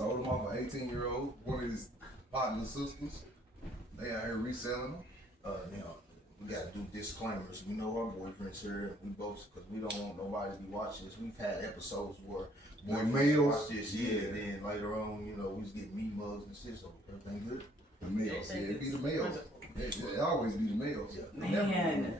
Sold them off an 18-year-old, one of his partner sisters. They out here reselling them. We got to do disclaimers. We know our boyfriends here. We both, because we don't want nobody to be watching this. We've had episodes where boyfriends watch this, and then later on, we was getting meat mugs and shit, so everything good? The males, it be the males. It always be the males. Man.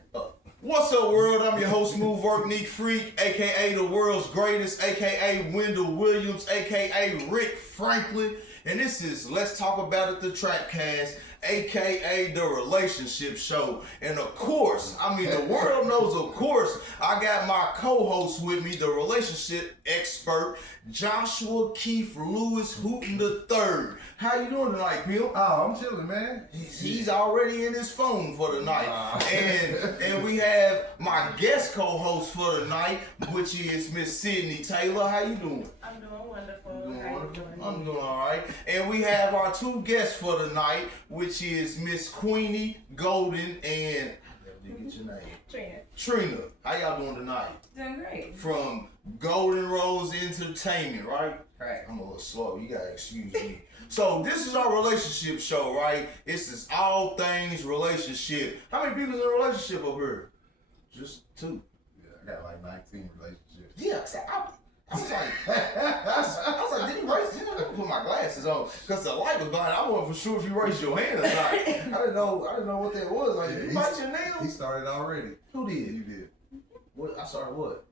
What's up, world? I'm your host, Smooth Worknique Freak, a.k.a. the world's greatest, a.k.a. Wendell Williams, a.k.a. Rick Franklin, and this is Let's Talk About It, the Trapcast, a.k.a. the relationship show. And of course, the world knows, of course, I got my co-host with me, the relationship expert, Joshua Keith Lewis Hooten III. How you doing tonight, Bill? Oh, I'm chilling, man. He's already in his phone for the night. And we have my guest co-host for the night, which is Miss Sydney Taylor. How you doing? I'm doing wonderful. I'm doing all right. And we have our two guests for the night, which is Miss Queenie Golden and get your name. Trina. How y'all doing tonight? Doing great. From Golden Rose Entertainment, right? Correct. I'm a little slow. You gotta excuse me. So this is our relationship show, right? This is all things relationship. How many people in a relationship up here? Just 2. Yeah, I got like 19 relationships. Yeah, I was like, did he raise? Didn't I put my glasses on? Because the light was behind. I wasn't for sure if you raised your hand or not. I didn't know what that was. Like, did you bite your nail? He started already. Who did? You did. What? I started what?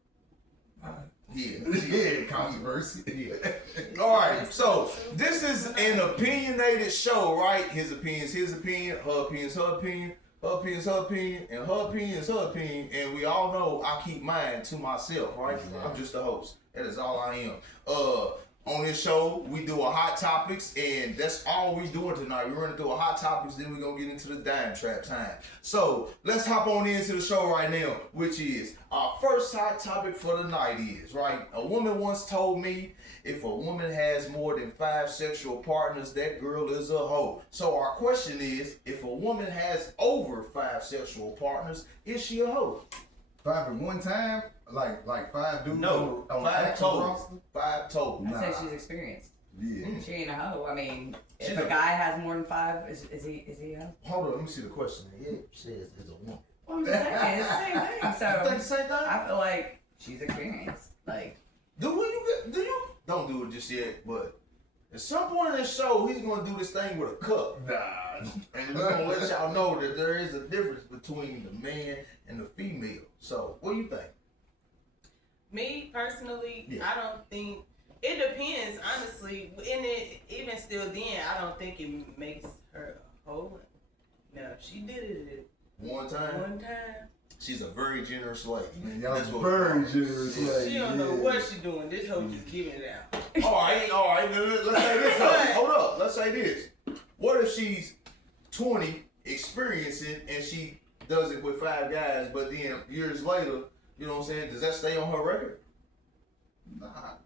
Yeah, controversy. Yeah. All right, so this is an opinionated show, right? His opinion is his opinion, her opinion is her opinion, her opinion is her opinion, and her opinion is her opinion, and we all know I keep mine to myself, right? I'm just the host. That is all I am. On this show, we do a hot topics, and that's all we doing tonight. We're gonna do a hot topics, then we're gonna get into the dime trap time. So let's hop on into the show right now, which is our first hot topic for the night is, right? A woman once told me, if a woman has more than 5 sexual partners, that girl is a hoe. So our question is, if a woman has over 5 sexual partners, is she a hoe? 5 at one time? Like 5 dudes? No, on 5 total. 5 total. I say she's experienced. Yeah. She ain't a hoe. If a guy has more than 5, is he a hoe? Hold on, let me see the question. It says it's a woman. Well, I'm just saying, it's the same thing. So You think the same thing? I feel like she's experienced. Do you? Don't do it just yet, but at some point in this show, he's gonna do this thing with a cup. Nah. And we're gonna let y'all know that there is a difference between the man and the female. So, what do you think? Me personally, Yeah. I don't think it depends. Honestly, and even still, then I don't think it makes her a hoe. Now, if she did it One time, one time, she's a very generous lady. Man, y'all That's what- very generous lady. she don't know what she doing. This hoe just giving it out. All right. Let's say this. Though. Hold up. Let's say this. What if she's 20, experiencing, and she does it with 5 guys, but then years later, you know what I'm saying? Does that stay on her record? Nah.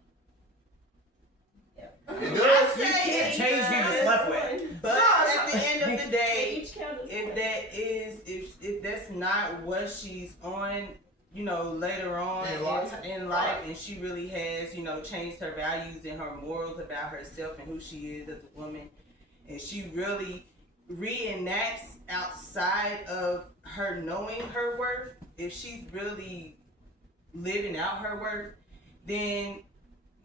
It does. I say can't change who you slept with. But at the end of the day, Each count is if that is if that's not what she's on, later on in life, and she really has, changed her values and her morals about herself and who she is as a woman, and she really reenacts outside of her knowing her worth, if she's really living out her worth, then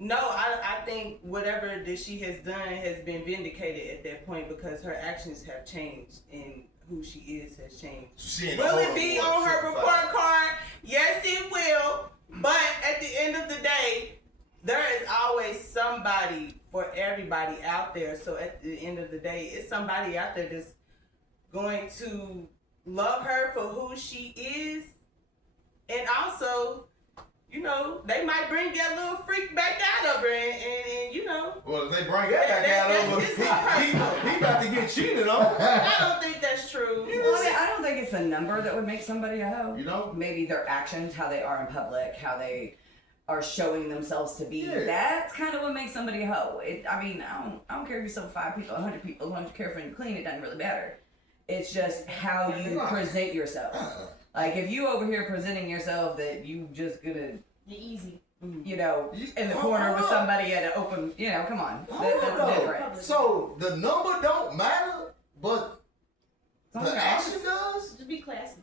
no, I think whatever that she has done has been vindicated at that point, because her actions have changed and who she is has changed. Will it be on her report card? Yes, it will. But at the end of the day, there is always somebody for everybody out there. So at the end of the day, it's somebody out there that's going to love her for who she is. And also, they might bring that little freak back out of her, and Well, if they bring that back out of her, he about to get cheated on. I don't think that's true. I don't think it's the number that would make somebody a hoe. You Maybe their actions, how they are in public, how they are showing themselves to be. Yeah. That's kind of what makes somebody a hoe. I don't care if you sell 5 people, 100 people, as long as you care for and clean, it doesn't really matter. It's just how you present yourself. Like, if you over here presenting yourself that you just gonna You're easy. you know, in the corner with somebody at an open, you know, come on. That's different. So the number don't matter, but the action does? Just be classy.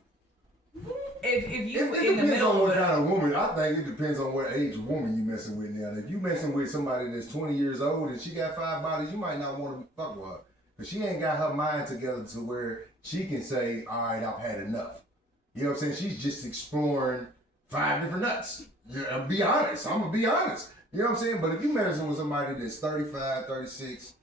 If you It in the depends middle on what of kind of woman. I think it depends on what age woman you messing with now. If you messing with somebody that's 20 years old and she got 5 bodies, you might not want to fuck with her. Because she ain't got her mind together to where she can say, all right, I've had enough. You know what I'm saying? She's just exploring 5 different nuts. Yeah, be honest. I'm going to be honest. You know what I'm saying? But if you messing with somebody that's 35, 36,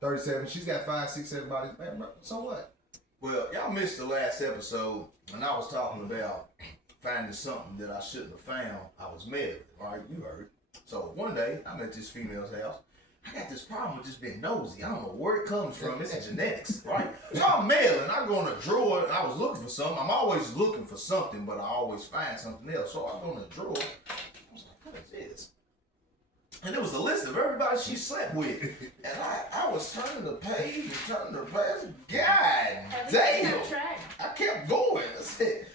37, she's got 5, 6, 7 bodies, man, so what? Well, y'all missed the last episode, and I was talking about finding something that I shouldn't have found. I was married, right? You heard. So one day, I'm at this female's house. I got this problem with just being nosy. I don't know where it comes from. It's genetics, right? So I'm male, and I go in a drawer, and I was looking for something. I'm always looking for something, but I always find something else. So I go in the drawer. I was like, what is this? And it was a list of everybody she slept with. And I was turning the page. God damn. I kept going. I said,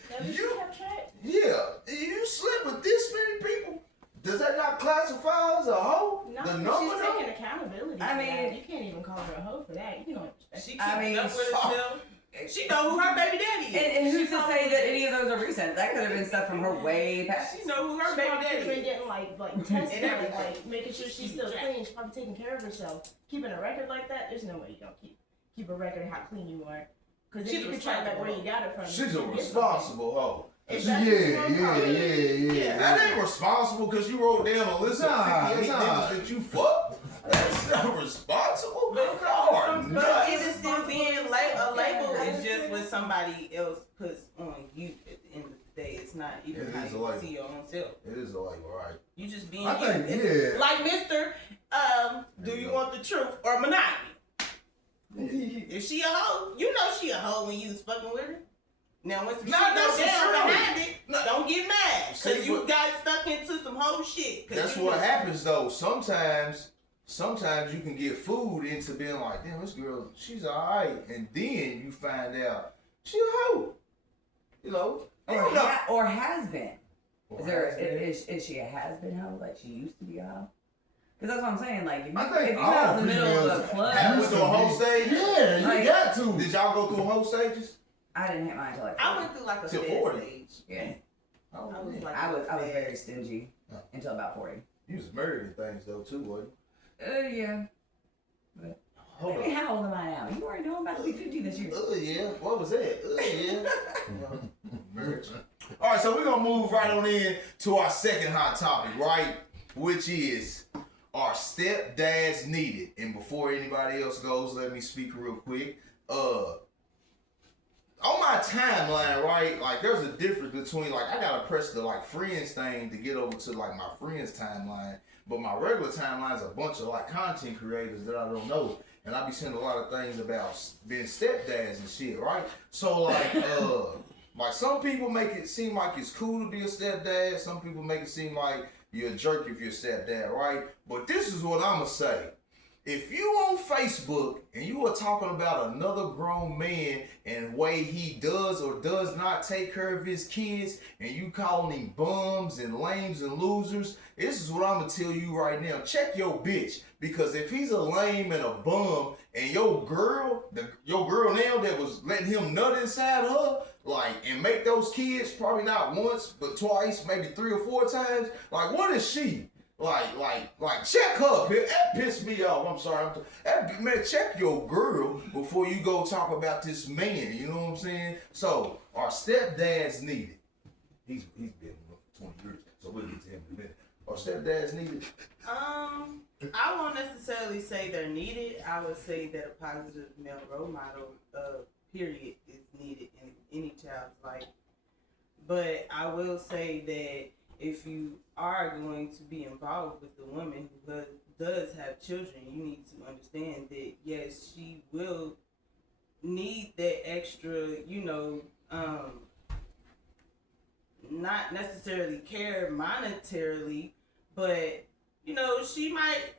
yeah, you slept with this many people? Does that not classify as a hoe? No, the number she's taking accountability. I mean, that. You can't even call her a hoe for that. You know, she keeps up with herself. She know who her baby daddy is. and who's to say that any of those are recent? That could have been stuff from her way past. She know who her baby daddy is. Been getting like tested, like making sure she's still clean. She's probably taking care of herself. Keeping a record like that, there's no way you don't keep a record of how clean you are. Because then you can track back where you got it from. She's a responsible hoe. Yeah. That ain't responsible because you wrote down a list of 58 niggas that you fucked. That's not responsible. But it is still being a label is just what somebody else puts on you at the end of the day. It's not even how you see your own self. It is a label, right? You just being I think, yeah. Like Mr. Do you want the truth or monogamy? If she a hoe, you know she a hoe when you was fucking with her. Now, once she goes down behind it, don't get mad. Because you got stuck into some whole shit. That's what happens, though. Sometimes you can get food into being like, damn, this girl, she's all right. And then you find out she a hoe. You know? Or has been. Is she a has-been hoe? Like she used to be a hoe? Because that's what I'm saying. Like, if you're out in the middle of the club. Have you to a whole stage? Yeah, you got to. Did y'all go through whole stages? I didn't hit mine until like 40. I went through like a Till fed 40. stage. Yeah. I was very stingy until about 40. You was married and things though too, wasn't you? Yeah. But Hold maybe on. how old am I now? You already know I'm about to be 50 this year. Yeah. What was that? Yeah. Marriage. All right, so we're gonna move right on in to our second hot topic, right? Which is, are stepdads needed? And before anybody else goes, let me speak real quick. On my timeline, right, like there's a difference between like I gotta press the like friends thing to get over to like my friends timeline, but my regular timeline is a bunch of like content creators that I don't know, and I be seeing a lot of things about being stepdads and shit, right? So like like some people make it seem like it's cool to be a stepdad, some people make it seem like you're a jerk if you're a stepdad, right? But this is what I'ma say. If you on Facebook and you are talking about another grown man and the way he does or does not take care of his kids, and you calling him bums and lames and losers, this is what I'm gonna tell you right now. Check your bitch, because if he's a lame and a bum, and your girl now that was letting him nut inside her, like, and make those kids probably not once but twice, maybe 3 or 4 times, like, what is she? Like, check her. That pissed me off. I'm sorry. Man, check your girl before you go talk about this man. You know what I'm saying? So, are stepdads needed? He's been for 20 years, so we'll get to him in a minute. Are stepdads needed? I won't necessarily say they're needed. I would say that a positive male role model, period, is needed in any child's life. But I will say that if you are going to be involved with the woman who does have children, you need to understand that, yes, she will need that extra, not necessarily care monetarily, but, she might,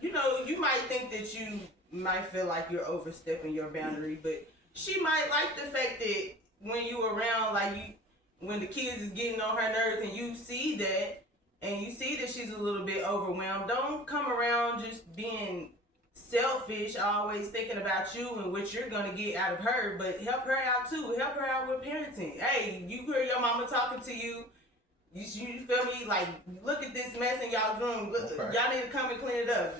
you might think that you might feel like you're overstepping your boundary, but she might like the fact that when you around, when the kids is getting on her nerves and you see that, and you see that she's a little bit overwhelmed, don't come around just being selfish, always thinking about you and what you're gonna get out of her, but help her out too. Help her out with parenting. Hey, you hear your mama talking to you. You feel me? Like, look at this mess in y'all's room. Y'all need to come and clean it up.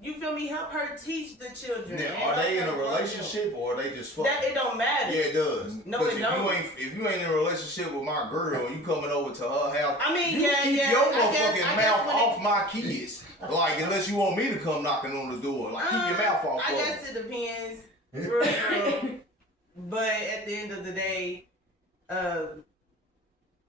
You feel me? Help her teach the children. Now, are they in a relationship or are they just fucking? That it don't matter. Yeah, it does. No, it don't. If you ain't in a relationship with my girl and you coming over to her house, I mean, you keep your motherfucking mouth off my kids. Like, unless you want me to come knocking on the door. Like, keep your mouth off. I guess it depends. For real. But at the end of the day,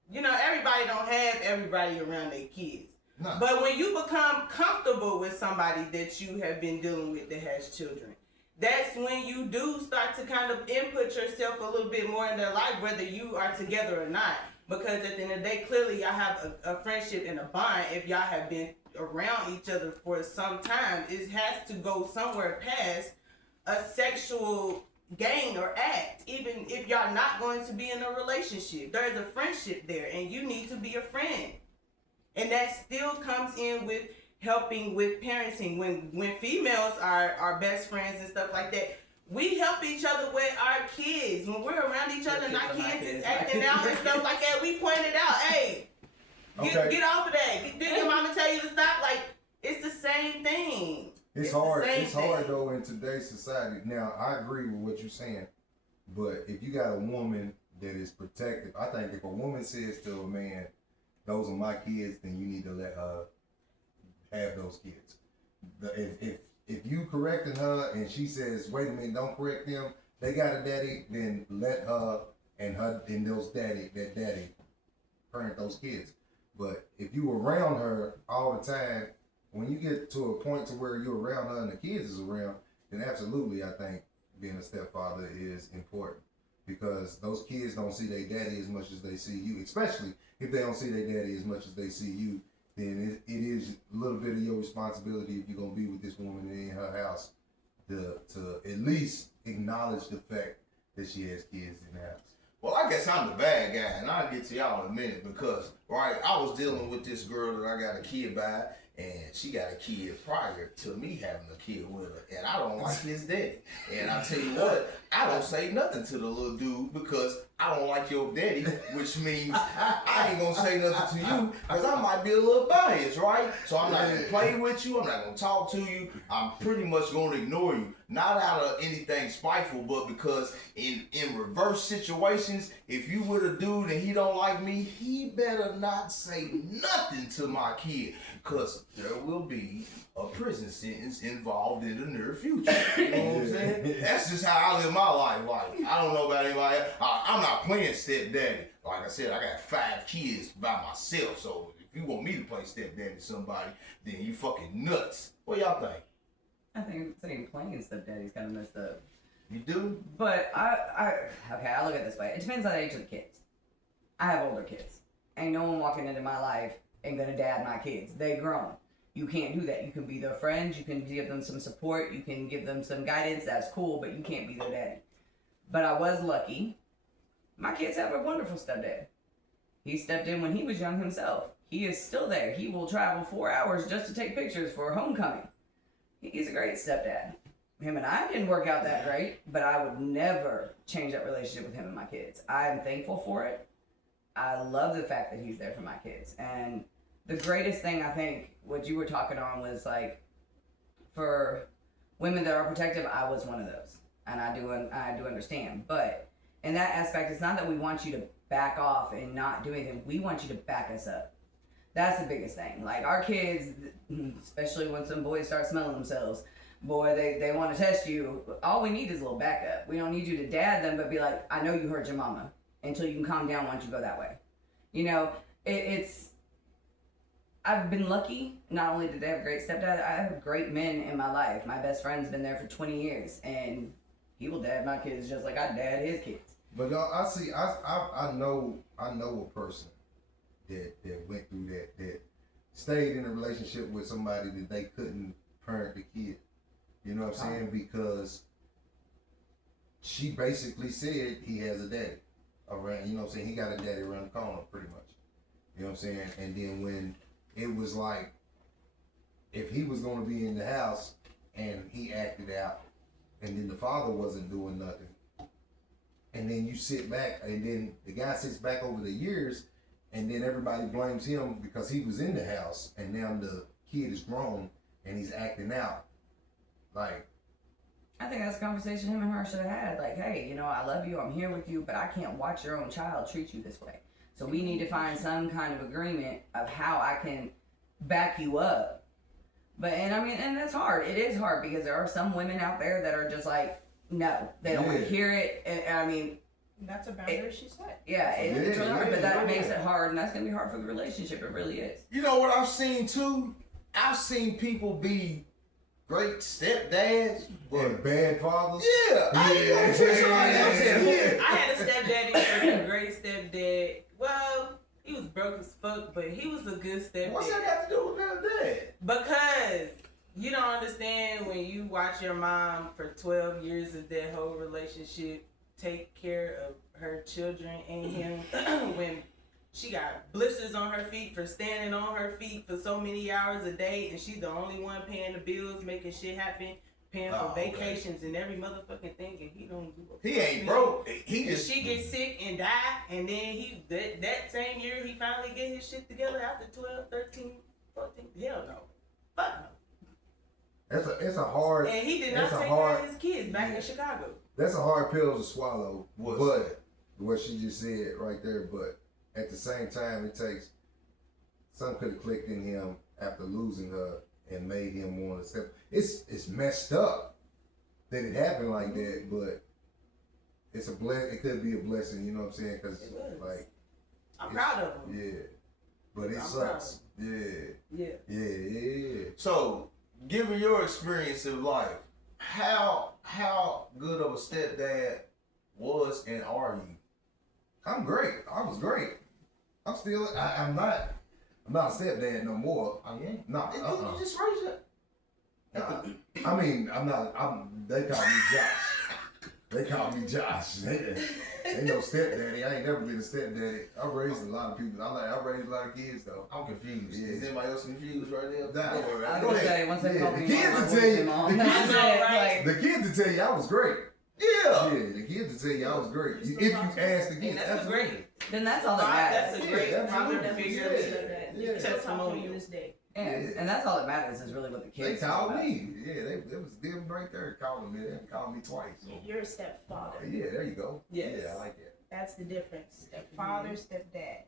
you know, everybody don't have everybody around their kids. No. But when you become comfortable with somebody that you have been dealing with that has children, that's when you do start to kind of input yourself a little bit more in their life, whether you are together or not. Because at the end of the day, clearly y'all have a friendship and a bond. If y'all have been around each other for some time, it has to go somewhere past a sexual gain or act. Even if y'all not going to be in a relationship, there's a friendship there and you need to be a friend. And that still comes in with helping with parenting. When females are best friends and stuff like that, we help each other with our kids. When we're around each other and our kids is acting out and stuff like that, we point it out. Hey, get off of that. Did your mama tell you to stop? Like, it's the same thing. It's hard. It's hard though in today's society. Now, I agree with what you're saying, but if you got a woman that is protective, I think if a woman says to a man, "Those are my kids," then you need to let her have those kids. If you correcting her and she says, "Wait a minute, don't correct them. They got a daddy," then let her and that daddy parent those kids. But if you around her all the time, when you get to a point to where you're around her and the kids is around, then absolutely I think being a stepfather is important, because those kids don't see their daddy as much as they see you. Especially if they don't see their daddy as much as they see you, then it is a little bit of your responsibility, if you're gonna be with this woman in her house, to at least acknowledge the fact that she has kids in the house. Well, I guess I'm the bad guy, and I'll get to y'all in a minute, because, right, I was dealing with this girl that I got a kid by, and she got a kid prior to me having a kid with her, and I don't like his daddy. And I tell you what, I don't say nothing to the little dude because I don't like your daddy, which means I ain't gonna say nothing to you because I might be a little biased, right? So I'm not gonna play with you, I'm not gonna talk to you, I'm pretty much gonna ignore you. Not out of anything spiteful, but because in reverse situations, if you with a dude and he don't like me, he better not say nothing to my kid, because there will be a prison sentence involved in the near future. You know what I'm saying? That's just how I live my life. Like, I don't know about anybody else. I'm not playing stepdaddy. Like I said, I got 5 kids by myself, so if you want me to play stepdaddy to somebody, then you fucking nuts. What y'all think? I think saying playing stepdaddy's kind of messed up. You do? But I look at it this way. It depends on the age of the kids. I have older kids. Ain't no one walking into my life and gonna dad my kids. They grown. You can't do that. You can be their friend. You can give them some support. You can give them some guidance. That's cool, but you can't be their daddy. But I was lucky. My kids have a wonderful stepdad. He stepped in when he was young himself. He is still there. He will travel 4 hours just to take pictures for homecoming. He's a great stepdad. Him and I didn't work out that great, but I would never change that relationship with him and my kids. I'm thankful for it. I love the fact that he's there for my kids. And the greatest thing, I think, what you were talking on was like, for women that are protective, I was one of those. And I do understand. But in that aspect, it's not that we want you to back off and not do anything. We want you to back us up. That's the biggest thing. Like, our kids, especially when some boys start smelling themselves, boy, they want to test you. All we need is a little backup. We don't need you to dad them, but be like, I know you hurt your mama, until you can calm down once you go that way. You know, I've been lucky. Not only did they have great stepdad, I have great men in my life. My best friend's been there for 20 years, and he will dad my kids just like I dad his kids. But I know a person that went through that stayed in a relationship with somebody that they couldn't parent the kid. You know what I'm saying? Because she basically said he has a daddy around. You know what I'm saying? He got a daddy around the corner, pretty much. You know what I'm saying? And then when it was like if he was gonna be in the house and he acted out, and then the father wasn't doing nothing, and then you sit back, and then the guy sits back over the years, and then everybody blames him because he was in the house, and now the kid is grown and he's acting out. Like, I think that's a conversation him and her should have had. Like, hey, you know, I love you, I'm here with you, but I can't watch your own child treat you this way. So we need to find some kind of agreement of how I can back you up. But, and I mean, and that's hard. It is hard because there are some women out there that are just like, no, they don't want to hear it. And I mean, that's a boundary she set. Yeah, it's really hard, but that makes it hard, and that's going to be hard for the relationship. It really is. You know what I've seen too? I've seen people be great stepdads, but bad fathers. Yeah. I had a stepdaddy who was a great stepdad. Well, he was broke as fuck, but he was a good stepdad. What's that got to do with that dad? Because you don't understand when you watch your mom for 12 years of that whole relationship take care of her children and him when she got blisters on her feet for standing on her feet for so many hours a day, and she's the only one paying the bills, making shit happen, paying for vacations and every motherfucking thing, and he don't do it. He ain't broke. He just she gets sick and die, and then he that same year he finally get his shit together after 12, 13, 14. Hell no. Fuck no. It's a hard. And he did not take care of his kids back in Chicago. That's a hard pill to swallow. But what she just said right there, but at the same time, it takes something could have clicked in him after losing her and made him want to step. It's messed up that it happened like that, but it's a it could be a blessing. You know what I'm saying? Because like I'm proud of him. Yeah, but it sucks. Yeah. So, given your experience in life, how good of a stepdad was and are you? I'm great. I was great. I'm still. I'm not a stepdad no more. Oh yeah. No. You just raised it. I mean, I'm not. They call me Josh. They call me Josh. They no stepdaddy. I ain't never been a stepdaddy. I raised a lot of people. I raised a lot of kids though. I'm confused. Yeah. Is anybody else confused right now? Nah. Don't worry. I was Go gonna ahead. say, once they call me the kids mom, will tell you. mom. The Like, kids will tell you I was great. Yeah. The kids will tell you I was great. If you ask the kids, That's great. then that's all that matters. That's a great father Never figure. said that. Yeah. Still talk to you this day. And that's all that matters is really what the They kids called talk me. Yeah, they was them right there calling me. They called me twice. So. You're a stepfather. Yeah, there you go. Yes. Yeah, I like that. That's the difference. Stepfather, stepdad.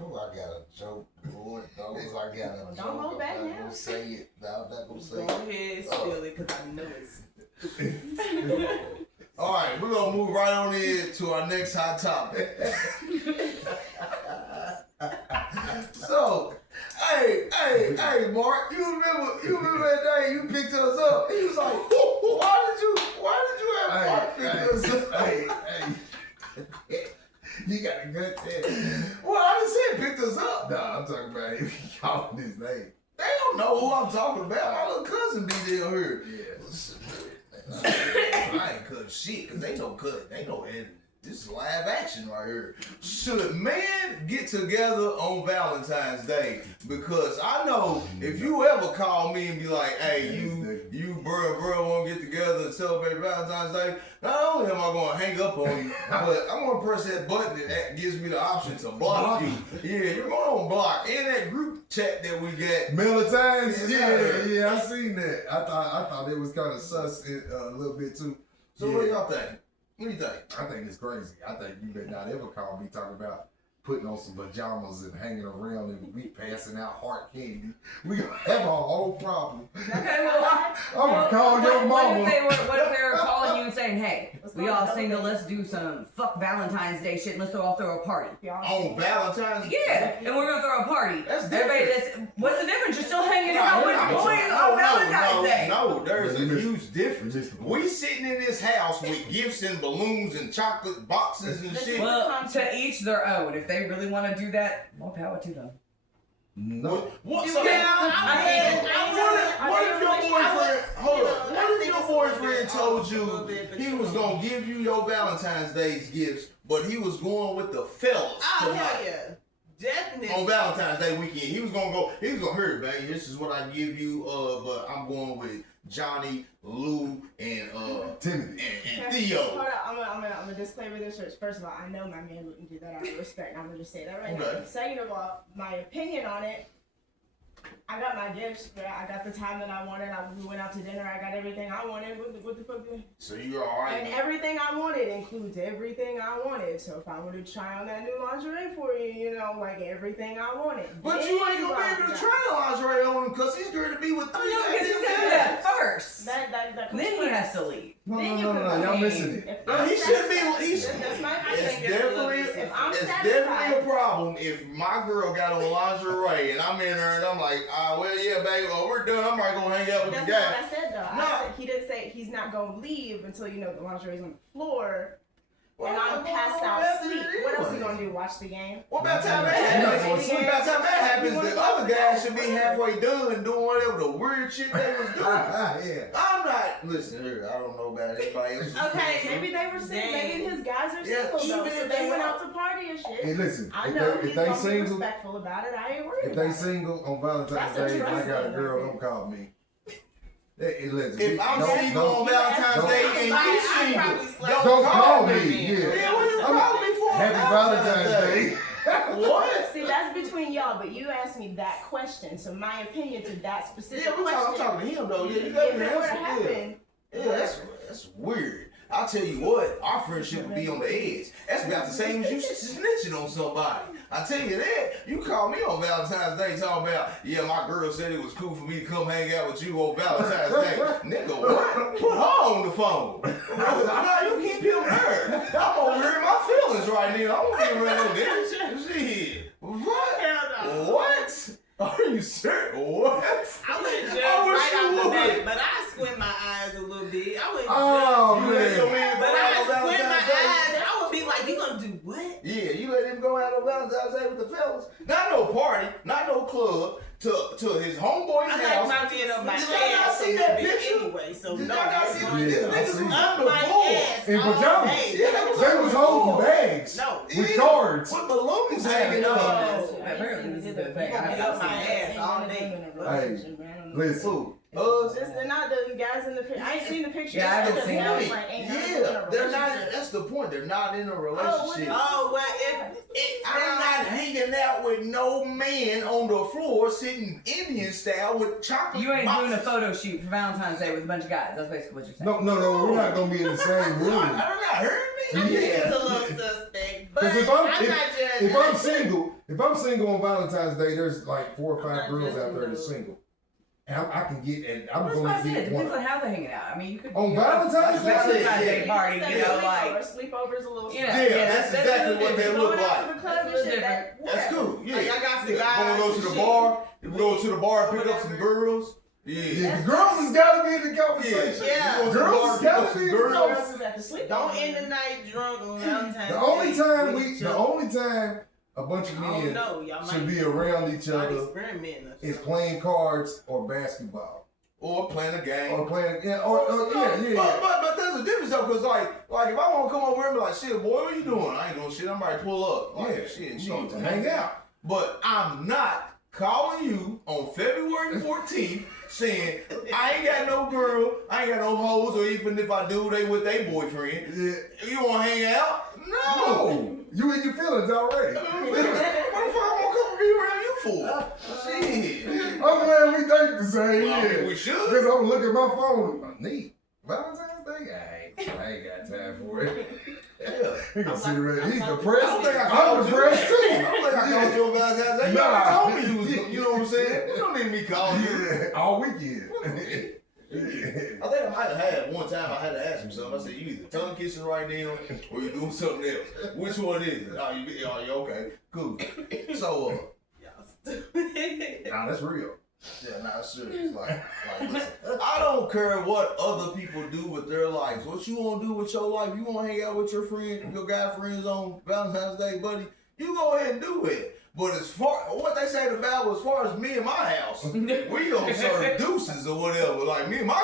Oh, I got a joke, boy. Those I got a Don't joke. hold back I'm not now. gonna say it. I'm not gonna say Go it. ahead, spill it, because I know it's. All right, we're gonna move right on in to our next hot topic. So, hey, Mark, you remember that day you picked us up? He was like, why did you have Mark pick us up? Hey, you got a good test. Well, I didn't say picked us up. Nah, I'm talking about him calling his name. They don't know who I'm talking about. My little cousin be there here. Yeah. I ain't cut shit, cause they don't cut. They know editing. This is live action right here. Should men get together on Valentine's Day? Because I know if you ever call me and be like, hey, you bro want to get together and celebrate Valentine's Day, not only am I going to hang up on you, but I'm going to press that button that gives me the option to block you. Yeah, you're going to block. In that group chat that we got. Valentine's? Yeah, I seen that. I thought it was kind of sus a little bit too. So what do y'all think? What do you think? I think it's crazy. I think you better not ever call me talking about putting on some pajamas and hanging around and we passing out heart candy. We gonna have a whole problem. Okay, well, I'm gonna call your mama. What if they were calling you and saying, hey, we all single, let's do some fuck Valentine's Day shit, let's throw a party. On Valentine's Day? Yeah, and we're gonna throw a party. That's Everybody different. what's the difference? You're still hanging out with boys on Valentine's Day. No, there's a You missed- huge difference. you missed the point. We sitting in this house with gifts and balloons and chocolate boxes and shit. Well, to each their own. If they really want to do that, more power to them. No. What if your boyfriend told you he was gonna give you your Valentine's Day's gifts, but he was going with the fellas Oh, hell tonight? yeah. Definitely. On Valentine's Day weekend, he was gonna hurt, baby. This is what I give you, but I'm going with Johnny, Lou, and Timothy. and Theo. Hold on, I'm gonna disclaimer this first. First of all, I know my man wouldn't do that out of respect. I'm gonna just say that right Okay. now. Second of all, my opinion on it, I got my gifts, but I got the time that I wanted. We went out to dinner. I got everything I wanted. What the fuck? So you're alright. And everything I wanted includes everything I wanted. So if I were to try on that new lingerie for you, you know, like everything I wanted. But then you ain't gonna be able to try the lingerie on him because he's going to be with three. Oh, no, because he's gonna do that first. That comes Then he first. has to leave. No, Then no, you no, can no, y'all complain. missing it. If No, I'm he shouldn't be. satisfied- That's my I It's think opinion. definitely, If I'm it's satisfied- definitely a problem if my girl got on lingerie and I'm in there and I'm like, well, yeah, baby, we're done. I'm already gonna hang out with That's the not guy. what I said though. No. I said he didn't say he's not gonna leave until you know the lingerie's on the floor. Well, And I'm well, passed well, out that's sleep. it What else anyway. you gonna do? Watch the game? What about time that You're not happens? gonna sleep. By the time that happens, You wanna the go other out guys to should be dinner? halfway done doing whatever the weird shit they was doing. Yeah. I'm not, listen here, I don't know about anybody else. Okay, Maybe they were single. Dang. Maybe his guys are Yeah, single though. even So if they they went are. out to party and shit. Hey, listen, I if know they he's gonna be single, respectful about it. I ain't worried if they about it. single on Valentine's That's a Day, and I trust got a thing girl, right don't call me. Hey, listen, If I'm don't- single don't- on Valentine's don't- Day and you I single, probably slept Don't with call my me, man. yeah. Yeah, what you call me for? Happy Valentine's Day. What? See, that's between y'all, but you asked me that question, so my opinion to that specific Yeah, I'm question. talking to him though. Yeah, you got if me it were to answer. Yeah. happen, Yeah, that's weird. I'll tell you what, our friendship would be on the edge. That's about the same as you snitching on somebody. I tell you that. You call me on Valentine's Day talking about, yeah, my girl said it was cool for me to come hang out with you on Valentine's Day. Nigga, what? Put her on the phone. Now you keep him there. I'm over here in my feelings right now. I don't get around no niggas. Shit. What? Hell no. What? Are you serious? What? I wouldn't judge I wish right you off the would. bat, but I squint my eyes a little bit. I wouldn't Oh, judge. You let your man. man But go out I on squint my Valentine's Day? eyes and I would be like, you gonna do what? Yeah, you let him go out on Valentine's Day with the fellas. Not no party, not no club, to his homeboy's I house. like my men up my Did y'all not ass a see little that bit picture? anyway, so Did no. y'all not that's see fine. these Yeah, I niggas see. was Up on the my floor? ass In all pajamas. day. Yeah, they was They was holding bags No. with cards. With balloons hanging up. Oh, apparently this is the thing. I Be haven't up my seen ass all day. Listen, They're not the guys in the picture. I ain't seen the picture. Yeah, I haven't It's seen just it. like, ain't nothing in Yeah, a they're not. relationship. That's the point. They're not in a relationship. Oh, well, I'm not hanging out with no man on the floor sitting Indian style with chocolate. You ain't doing a boxes. photo shoot for Valentine's Day with a bunch of guys. That's basically what you're saying. no, we're not gonna be in the same You're room. not heard me? I think it's Yeah. a little suspect, but Because I'm not judging. if I'm single on Valentine's Day, there's like 4 or 5 not girls out judging there that's those. single, and I can get, and I'm That's what I gonna said. It get depends one. on how they're hanging out. I mean, you could On you know, Valentine's Day? Valentine's Day Yeah. party, you know, like sleepovers a little. you know, Yeah, that's exactly what they look Going out like. to the club and That's shit. different. That's cool. Yeah. Like, I got some Yeah. guys Wanna go to and the shit. bar? You go to the bar and pick up some girls? Yeah. Yeah, the girls has gotta be in the conversation. Yeah. You go to the bar Girls and pick up gotta some be in the girls? conversation. At the sleep. Don't end the night drunk on Valentine's The only Day time with each other. a bunch of I don't men know. Y'all should might be around each start other experimenting or is something. playing cards or basketball. Or playing a game. Or playing, yeah, yeah. But there's a difference though, cause like if I want to come over here and be like, shit, boy, what you doing? I ain't doing shit. I'm ready to pull up. Like, Yeah, shit, you know, shit. to hang out. But I'm not calling you on February 14th saying I ain't got no girl, I ain't got no hoes, or even if I do, they with their boyfriend. Yeah. You want to hang out? No. No, you in your feelings already. What the fuck I'm gonna come be around you for? Shit. I'm glad we think the same. Well, Yeah. we should. Because I'm looking at my phone. Neat. Valentine's Day? I ain't got time for it. Yeah. He gonna sit around. He's I depressed. don't think I I'm called you. depressed too. I don't think I called you on Valentine's Day. You Nah. already told me you was, you know what I'm saying? You don't need me calling you. Yeah, all weekend. I think I might have had one time I had to ask him something. I said, you either tongue kissing right now or you doing something else. Which one is it? Oh, you okay. Cool. So, Nah, that's real. yeah, nah, it's serious. Like, listen, I don't care what other people do with their lives. What you want to do with your life, you want to hang out with your friend, your guy friends on Valentine's Day, buddy, you go ahead and do it. But as far, what they say about as far as me and my house, we gonna serve deuces or whatever. Like me and my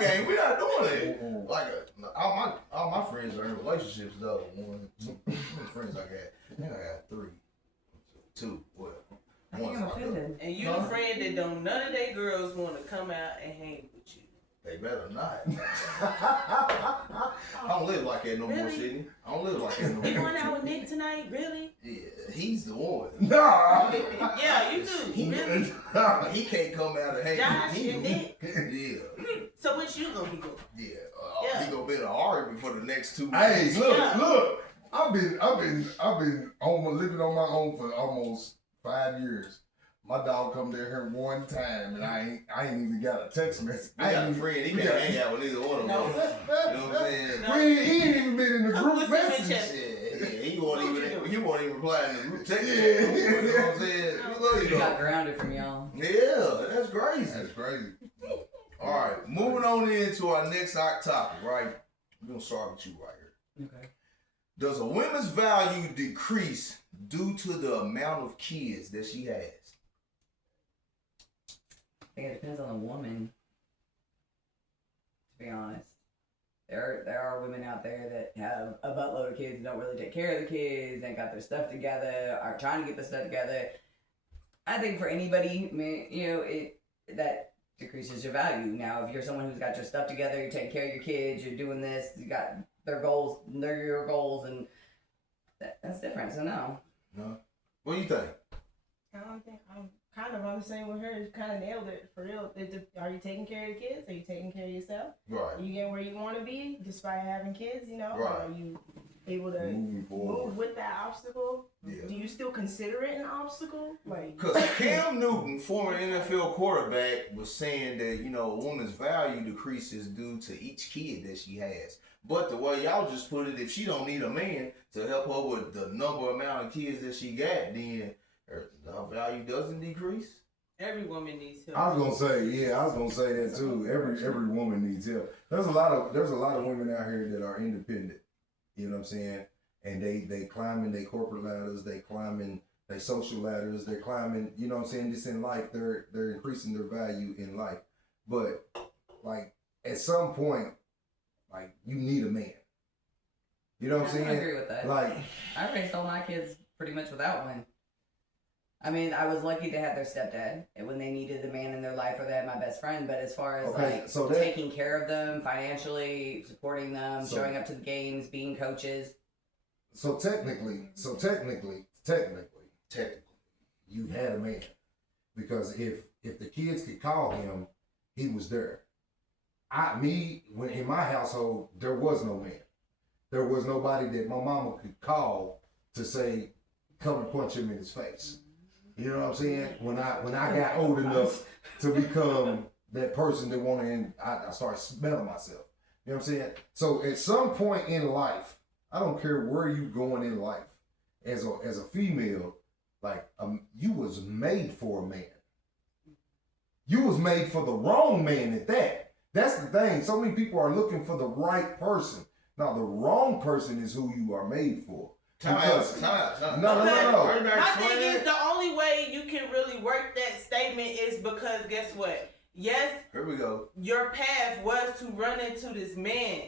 gang, we not doing it. Like all my friends are in relationships though. One, two, how many friends I got? I think I got 3. Two. Well, I think I'm offended. And you a friend that don't none of they girls want to come out and hang with you. They better not. I don't live like that no more, Really? Sydney. I don't live like that no You more. going out with Nick tonight? Really? Yeah, he's the one. Nah. Yeah, you do. Really? He can't come out and hang Josh with and me. Nick. Yeah, So what you gonna be doing? yeah. Yeah. He gonna be in an argument for the next 2 Hey, weeks. look. I've been living on my own for almost 5 years. My dog come down here one time and I ain't even got a text message. I got a friend. He can't hang out with either one of them. No. You know what I'm saying? No. He ain't even been in the Come group with me, message. Chester. Yeah, he won't even reply in the group text. Yeah. You know what I'm saying? We love you We got though. grounded from y'all. Yeah, that's crazy. That's crazy. All right, moving on into our next hot topic, right? We're gonna start with you right here. Okay. Does a woman's value decrease due to the amount of kids that she has? I think it depends on the woman. To be honest, there are women out there that have a buttload of kids and don't really take care of the kids, ain't got their stuff together, are trying to get the stuff together. I think for anybody, that decreases your value. Now, if you're someone who's got your stuff together, you're taking care of your kids, you're doing this, you got their goals, they're your goals, and that's different. So no. No. What do you think? I don't think I'm kind of on the same with her. You kind of nailed it for real. Are you taking care of your kids? Are you taking care of yourself? Right. Are you getting where you want to be despite having kids? Right. Are you able to Moving forward. move with that obstacle? Yeah. Do you still consider it an obstacle? Like, Because Cam Newton, former NFL quarterback, was saying that, a woman's value decreases due to each kid that she has. But the way y'all just put it, if she don't need a man to help her with the amount of kids that she got, then her value doesn't decrease. Every woman needs help. I was gonna say that too. Every woman needs help. There's a lot of women out here that are independent. You know what I'm saying? And they climbing their corporate ladders, they climbing their social ladders, they're climbing, you know what I'm saying, just in life, they're increasing their value in life. But like at some point, like you need a man. You know what I'm saying? I agree with that. Like I raised all my kids pretty much without one. I mean, I was lucky to have their stepdad when they needed the man in their life, or they had my best friend. But as far as taking care of them financially, supporting them, showing up to the games, being coaches. So technically, you had a man, because if the kids could call him, he was there. When in my household, there was no man. There was nobody that my mama could call to say, come and punch him in his face. You know what I'm saying? When I got old enough to become that person that wanted, I started smelling myself. You know what I'm saying? So at some point in life, I don't care where you going in life, as a female, like you was made for a man. You was made for the wrong man at that. That's the thing. So many people are looking for the right person. Now the wrong person is who you are made for. Time out. No. My thing is, the only way you can really work that statement is because guess what? Yes, here we go. Your path was to run into this man,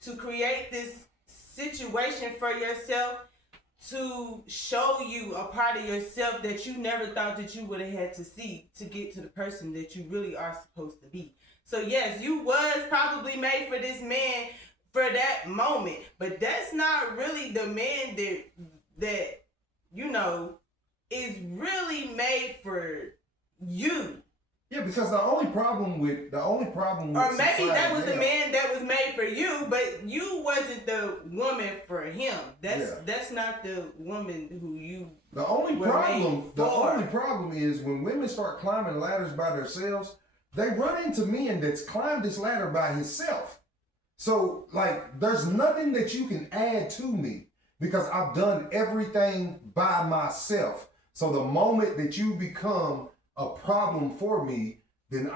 to create this situation for yourself, to show you a part of yourself that you never thought that you would have had to see to get to the person that you really are supposed to be. So yes, you was probably made for this man for that moment, but that's not really the man that is really made for you. Yeah, because the only problem with or maybe that was the man that was made for you, but you wasn't the woman for him. That's not the woman who you. The only problem is when women start climbing ladders by themselves, they run into men that's climbed this ladder by himself. So, like, there's nothing that you can add to me because I've done everything by myself. So the moment that you become a problem for me, then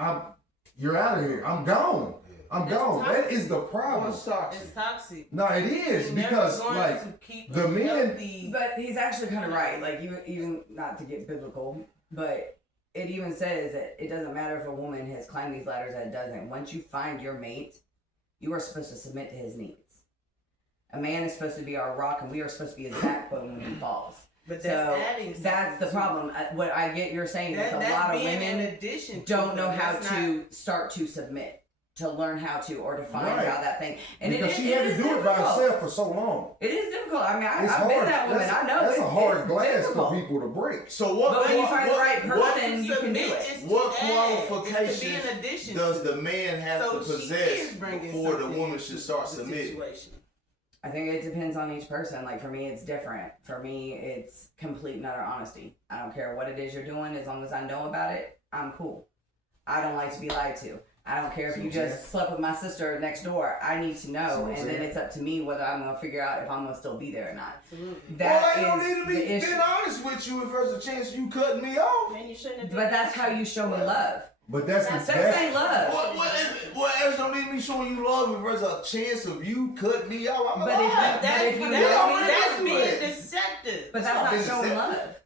you're out of here. I'm gone. I'm gone. Toxic. That is the problem. It's toxic. No, it is because the men. But he's actually kind of right. Like even not to get biblical, but it even says that it doesn't matter if a woman has climbed these ladders, that it doesn't. Once you find your mate, you are supposed to submit to his needs. A man is supposed to be our rock, and we are supposed to be his backbone when he falls. But that's adding. That's the problem. What I get you're saying is a lot of women don't know how to start to submit, to learn how to, or to find out that thing. And because she had to do it by herself for so long. It is difficult. I mean, I've been that woman. I know that's a hard glass difficult for people to break. So what? But when you find the right person, you can do it. What qualifications does the man have to possess before the woman should start submitting? I think it depends on each person. Like for me, it's different. For me, it's complete and utter honesty. I don't care what it is you're doing. As long as I know about it, I'm cool. I don't like to be lied to. I don't care if you just slept with my sister next door. I need to know, and then it's up to me whether I'm gonna figure out if I'm gonna still be there or not. That well, I don't need to be being honest with you if there's a chance you cutting me off. Man, you shouldn't have. But that's how you show me love. But that's ain't love. What else don't need me showing you love if there's a chance of you cutting me off? That's being deceptive. But that's not showing love.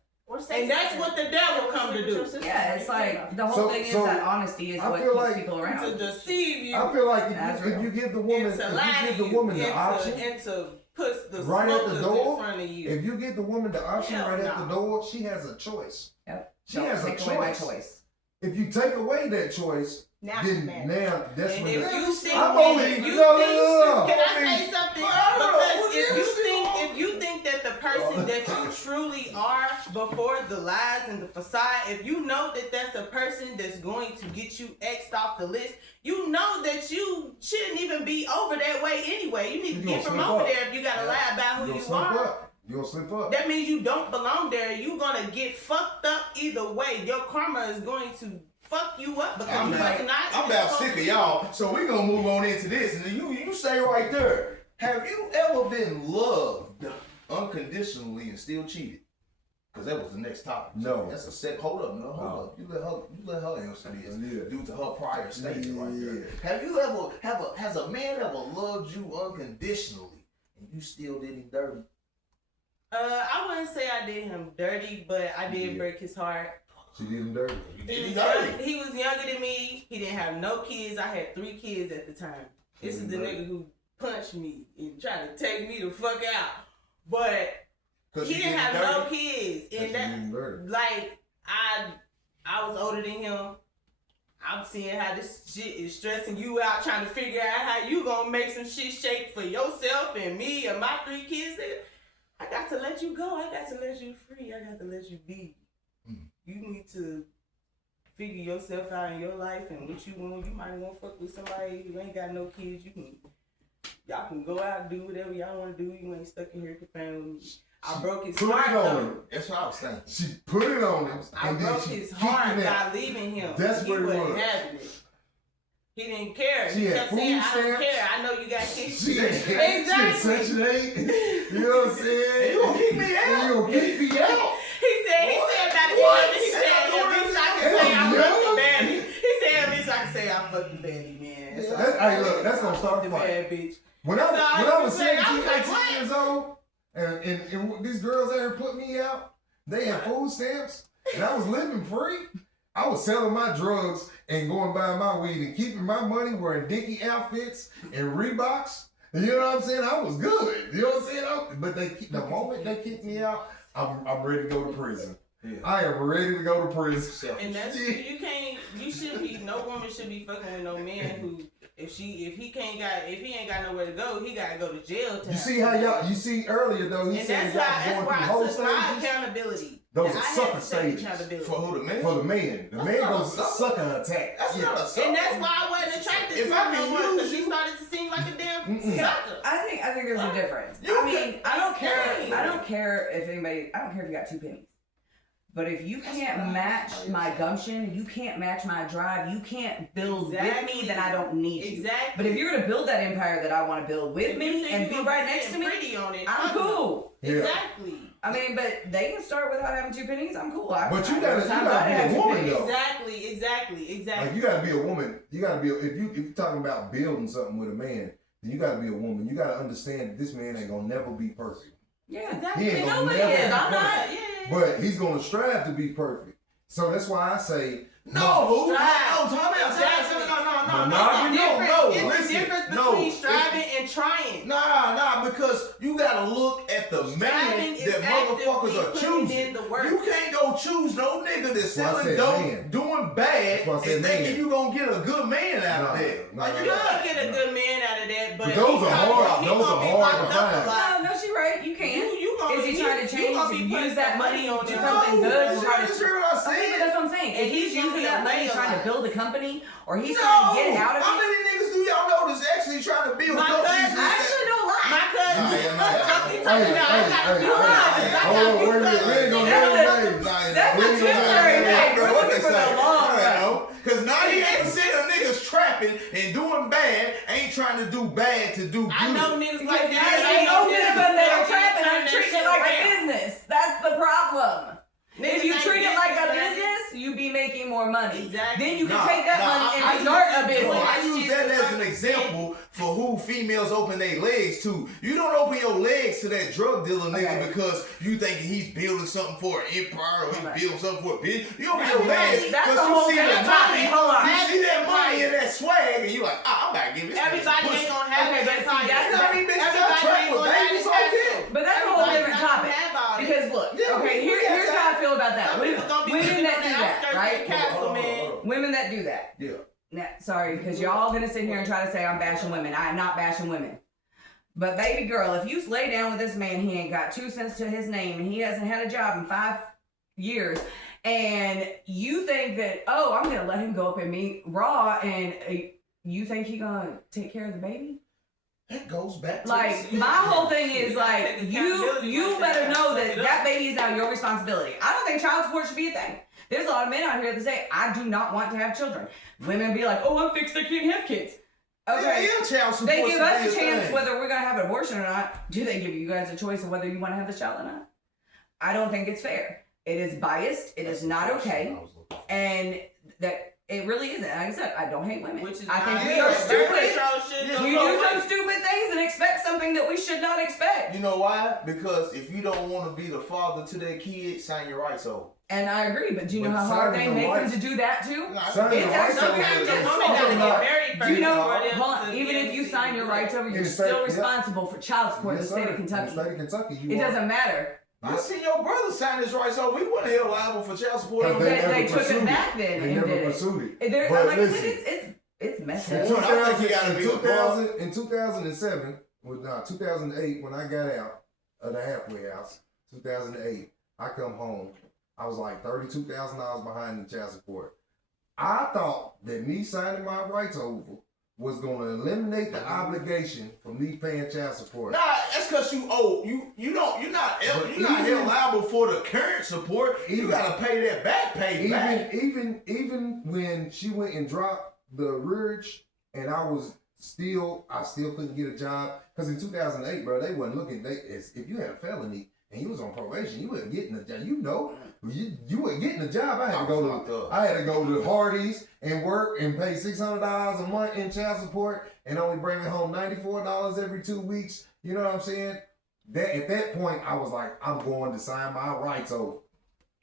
And that's what the devil come to do. Yeah, it's like the whole thing is that honesty is what keeps people around. To deceive you. I feel like if you give the woman, the option, and to put the right at the door, in front of you. if you give the woman the option at the door, she has a choice. Yep. She has a choice. If you take away that choice, now that's and when if you think, I'm only can I say something? Because if you think that the person that you truly are before the lies and the facade, if you know that that's a person that's going to get you X'd off the list, you know that you shouldn't even be over that way anyway. You need to get from over there if you gotta lie about who you are. You'll slip up. That means you don't belong there. You're gonna get fucked up either way. Your karma is going to fuck you up because I'm about sick of y'all. So we're gonna move on into this. And you say right there, have you ever been loved unconditionally and still cheated? Because that was the next topic. No. That's a set. Hold up. You let her answer this due to her prior statement right there. Have you ever has a man ever loved you unconditionally and you still did him dirty? I wouldn't say I did him dirty, but I did break his heart. She did him dirty. He was younger than me. He didn't have no kids. I had 3 kids at the time. This is the nigga who punched me and tried to take me the fuck out. But he didn't have no kids. And that, like, I was older than him. I'm seeing how this shit is stressing you out, trying to figure out how you gonna make some shit shake for yourself and me and my 3 kids. I got to let you go. I got to let you free. I got to let you be. You need to figure yourself out in your life and what you want. You might want to fuck with somebody who ain't got no kids. Y'all can go out and do whatever y'all want to do. You ain't stuck in here confined with me. I broke his heart though. That's what I was saying. She put it on him. I broke his heart by leaving him. That's what it was. He wasn't having it. He didn't care. She had kept saying, food I don't stamps. care. I know you got kids. Exactly. Section 8. You know what I'm saying? You gonna kick me out? You gonna kick me out? He said about it. He said, at least I can say I fucked the baddie. He said, at least I can say I fucked the baddie, man. Hey, look, that's gonna start the fight. Bad bitch. When I was 17, like, 18 years old, and these girls there put me out, they had food stamps, and I was living free. I was selling my drugs and going buying my weed and keeping my money wearing dinky outfits and Reeboks. You know what I'm saying? I was good. You know what I'm saying? But the moment they kicked me out, I'm ready to go to prison. Yeah. I am ready to go to prison. And that's no woman should be fucking with no man who if he ain't got nowhere to go, he gotta go to jail. You see how you see earlier though, he said y'all going through whole stages. My accountability. Those are sucker stages. For who, the man? For the man. The man goes sucker attack. That's not a sucker. And that's why I wasn't attracted to him no more, because he started to seem like a damn sucker. I think there's a difference. I don't care if you got 2 pennies. But if you can't match my gumption, you can't match my drive, you can't build with me, then I don't need you. Exactly. But if you're going to build that empire that I want to build with me and be right next to me, I'm cool. Yeah. Exactly. I mean, but they can start without having 2 pennies. I'm cool. But you gotta be a woman though. Exactly. Like you gotta be a woman. You gotta be if you're talking about building something with a man, then you gotta be a woman. You gotta understand that this man ain't gonna never be perfect. Yeah, exactly. He ain't gonna nobody never is. I'm not. Yeah. But he's gonna strive to be perfect. So that's why I say no. It's a difference between striving and trying. Nah, because you gotta look at the man that motherfuckers are choosing. You can't go choose no nigga that's selling dope, doing bad, and thinking you gonna get a good man out of that. Like you can't get a good man out of that, but those are hard. Those are hard to find. No, she right. You can. Is he trying to change to use that money to do something good? To try to, okay, but that's what I'm saying. If he's using that money trying to build a company, or he's trying to get out of it. How many niggas do y'all know that's actually trying to build companies? I actually don't lie. My cousin, that's a temporary thing. We're looking for the long run. Because 98% of niggas trapping and doing bad ain't trying to do bad to do good. I know niggas like that. I know niggas that are trapping and treating it like a business. That's the problem. If you treat it like a business, you be making more money. Exactly. Then you can take that money and start a business. I use that as an example for who females open their legs to. You don't open your legs to that drug dealer nigga because you think he's building something for an empire or he's building something for a business. You open your legs because you see that money. You see that money and that swag and you like, I'm about to give this. Everybody ain't gonna have that. But that's a whole different topic. Because look, okay, here's how I feel about that. Women that do that, right? Women that do that. Yeah. Now, sorry, because y'all gonna sit here and try to say I'm bashing women. I am not bashing women. But baby girl, if you lay down with this man, he ain't got 2 cents to his name and he hasn't had a job in 5 years, and you think that, oh, I'm gonna let him go up and meet raw, and you think he gonna take care of the baby? That goes back to like my whole thing is like you better know that baby is now your responsibility. I don't think child support should be a thing. There's a lot of men out here that say I do not want to have children. Women be like, oh, I'm fixed, I can't have kids. Okay, child support. They give us a chance whether we're gonna have an abortion or not. Do they give you guys a choice of whether you want to have the child or not? I don't think it's fair. It is biased. It is not okay, and that. It really isn't. Like I said, I don't hate women. I think we are stupid. We do some stupid things and expect something that we should not expect. You know why? Because if you don't want to be the father to that kid, sign your rights over. And I agree, but do you know how hard they make them to do that too? It's actually difficult. Do you know? Hold on. Even if you sign your rights over, you're still responsible for child support in the state of Kentucky. It doesn't matter. I seen your brother sign his rights over. We weren't held liable for child support. They took it back then and did it. Like I said, it's messed up. In 2007, 2008, when I got out of the halfway house, 2008, I come home. I was like $32,000 behind the child support. I thought that me signing my rights over was going to eliminate the obligation for me paying child support. Nah, that's because you owe. You're not held liable for the current support. You gotta pay that back. Even when she went and dropped the rearage, and I still couldn't get a job because in 2008, bro, they wasn't looking. If you had a felony and you was on probation, you wasn't getting a job. You weren't getting a job. I had to go to Hardee's and work and pay $600 a month in child support and only bringing home $94 every 2 weeks. You know what I'm saying? At that point, I was like, I'm going to sign my rights over,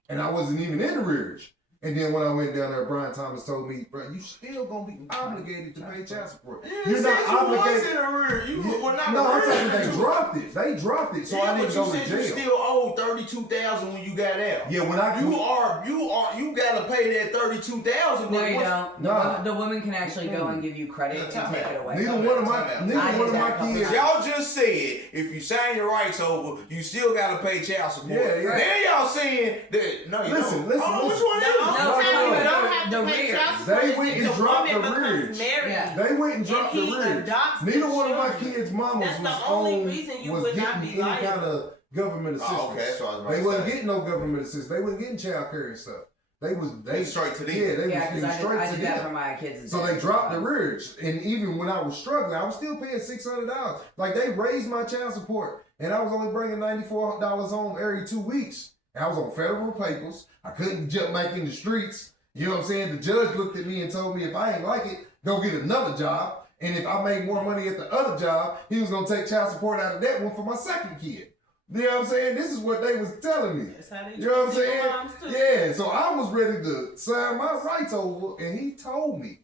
and I wasn't even in the rearage. And then when I went down there, Brian Thomas told me, bro, you still gonna be obligated to pay child support. You're not obligated. I'm saying they dropped it. They dropped it, so I didn't go to jail. You still owe $32,000 when you got out. Yeah, you gotta pay that $32,000. No, you don't. No. The woman can actually go and give you credit and take it away. Neither one of my kids. Y'all just said if you sign your rights over, you still gotta pay child support. Yeah. Then y'all saying that no, you don't. Listen. Which one is it? You don't have to pay child support. They went and dropped the rearage. They went and dropped the rearage. Neither one of my kids' mamas was getting any kind of government assistance. Oh, okay, that's what I was about to say. They wasn't getting no government assistance. They wasn't getting child care and stuff. They straight to them. Yeah, they was because getting straight I to did that for them. my kids. So they dropped the rearage. And even when I was struggling, I was still paying $600. Like, they raised my child support. And I was only bringing $94 home every 2 weeks. And I was on federal papers. I couldn't jump back in the streets. You know what I'm saying? The judge looked at me and told me if I ain't like it, go get another job. And if I made more money at the other job, he was going to take child support out of that one for my second kid. You know what I'm saying? This is what they was telling me. You know what I'm saying? Yeah, so I was ready to sign my rights over, and he told me,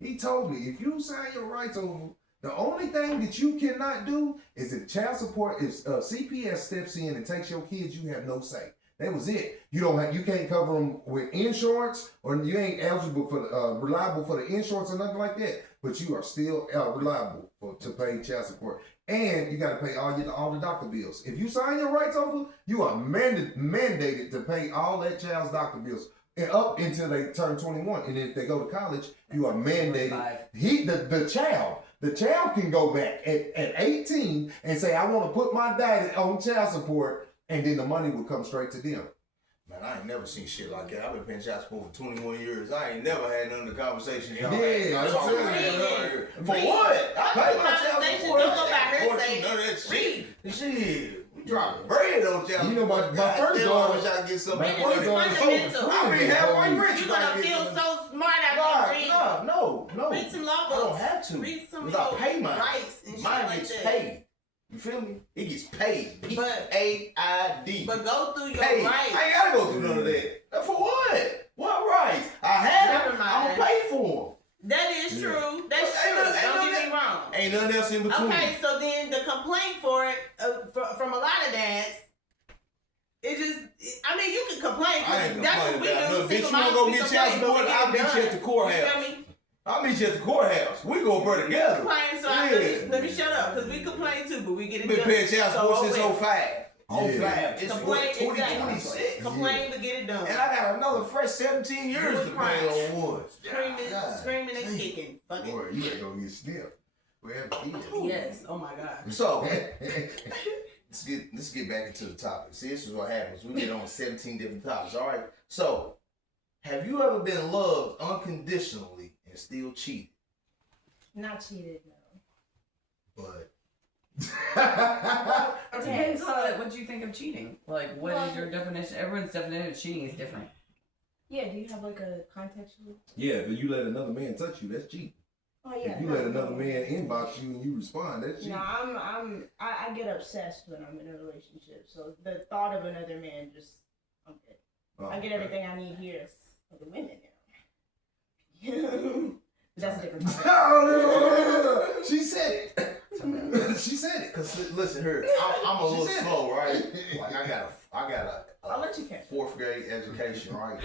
He told me, if you sign your rights over, the only thing that you cannot do is if child support, if CPS steps in and takes your kids, you have no say. That was it. You can't cover them with insurance, or you ain't eligible for reliable for the insurance or nothing like that. But you are still reliable to pay child support, and you got to pay all the doctor bills. If you sign your rights over, you are mandated to pay all that child's doctor bills and up until they turn 21. And if they go to college, you are mandated. The child can go back at 18 and say, I want to put my daddy on child support. And then the money will come straight to them. Man, I ain't never seen shit like that. I've been paying child support for 21 years. I ain't never had none of the conversations y'all had. For what? I pay my child support. Don't go by her saying, none of that shit. Shit. We dropping bread on child support. You know, my first daughter, I wish I could get some. Man, it's fundamental. I mean, halfway rich. You're gonna feel so smart after you read. No. Read some law I books. don't have to. Read some Because I pay mine. rights and shit Mine like gets that. paid. You feel me? It gets paid. P-A-I-D. But go through your Hey, rights. I ain't gotta go through none of that. For what? What rights? I have Never them. mind. I'm gonna pay for That is true. That's Ain't true. no- Don't ain't get me wrong. them. Ain't nothing else in between. Okay, so then the complaint for it from a lot of dads, it just, I mean, you can complain. I ain't That's what we complaining do. about nothing. Bitch, you wanna go get child support? I'll meet you at the courthouse. You feel me? I'll meet you at the courthouse. We gonna burn together. Complain, so let me shut up, because we complain too, but we get it Been done. paying child support So, since wait. 05. Yeah. It's Complain, what, 2026? exactly. Complain, but get it done. And I got another fresh 17 years to pay on one. Screaming and kicking. Fuck it. boy, you ain't gonna get snipped. Wherever he is. Yes. Oh my God. So, let's get back into the topic. See, this is what happens. We get on 17 different topics. All right. So, have you ever been loved unconditionally and still cheated? Not cheated, no. But It depends on what you think of cheating. Like, what is your definition? Everyone's definition of cheating is different. Yeah, do you have like a contextual? Yeah, if you let another man touch you, that's cheating. Oh yeah. If you let another man inbox you and you respond, that's cheating. No, I get obsessed when I'm in a relationship. So the thought of another man just, I'm good. Oh, I get okay. everything I need here for the women now. That's a different topic. No. She said it. She said it. Cause listen here, I'm a little said it. slow, right? Like I got I'll let you catch. 4th grade education, right?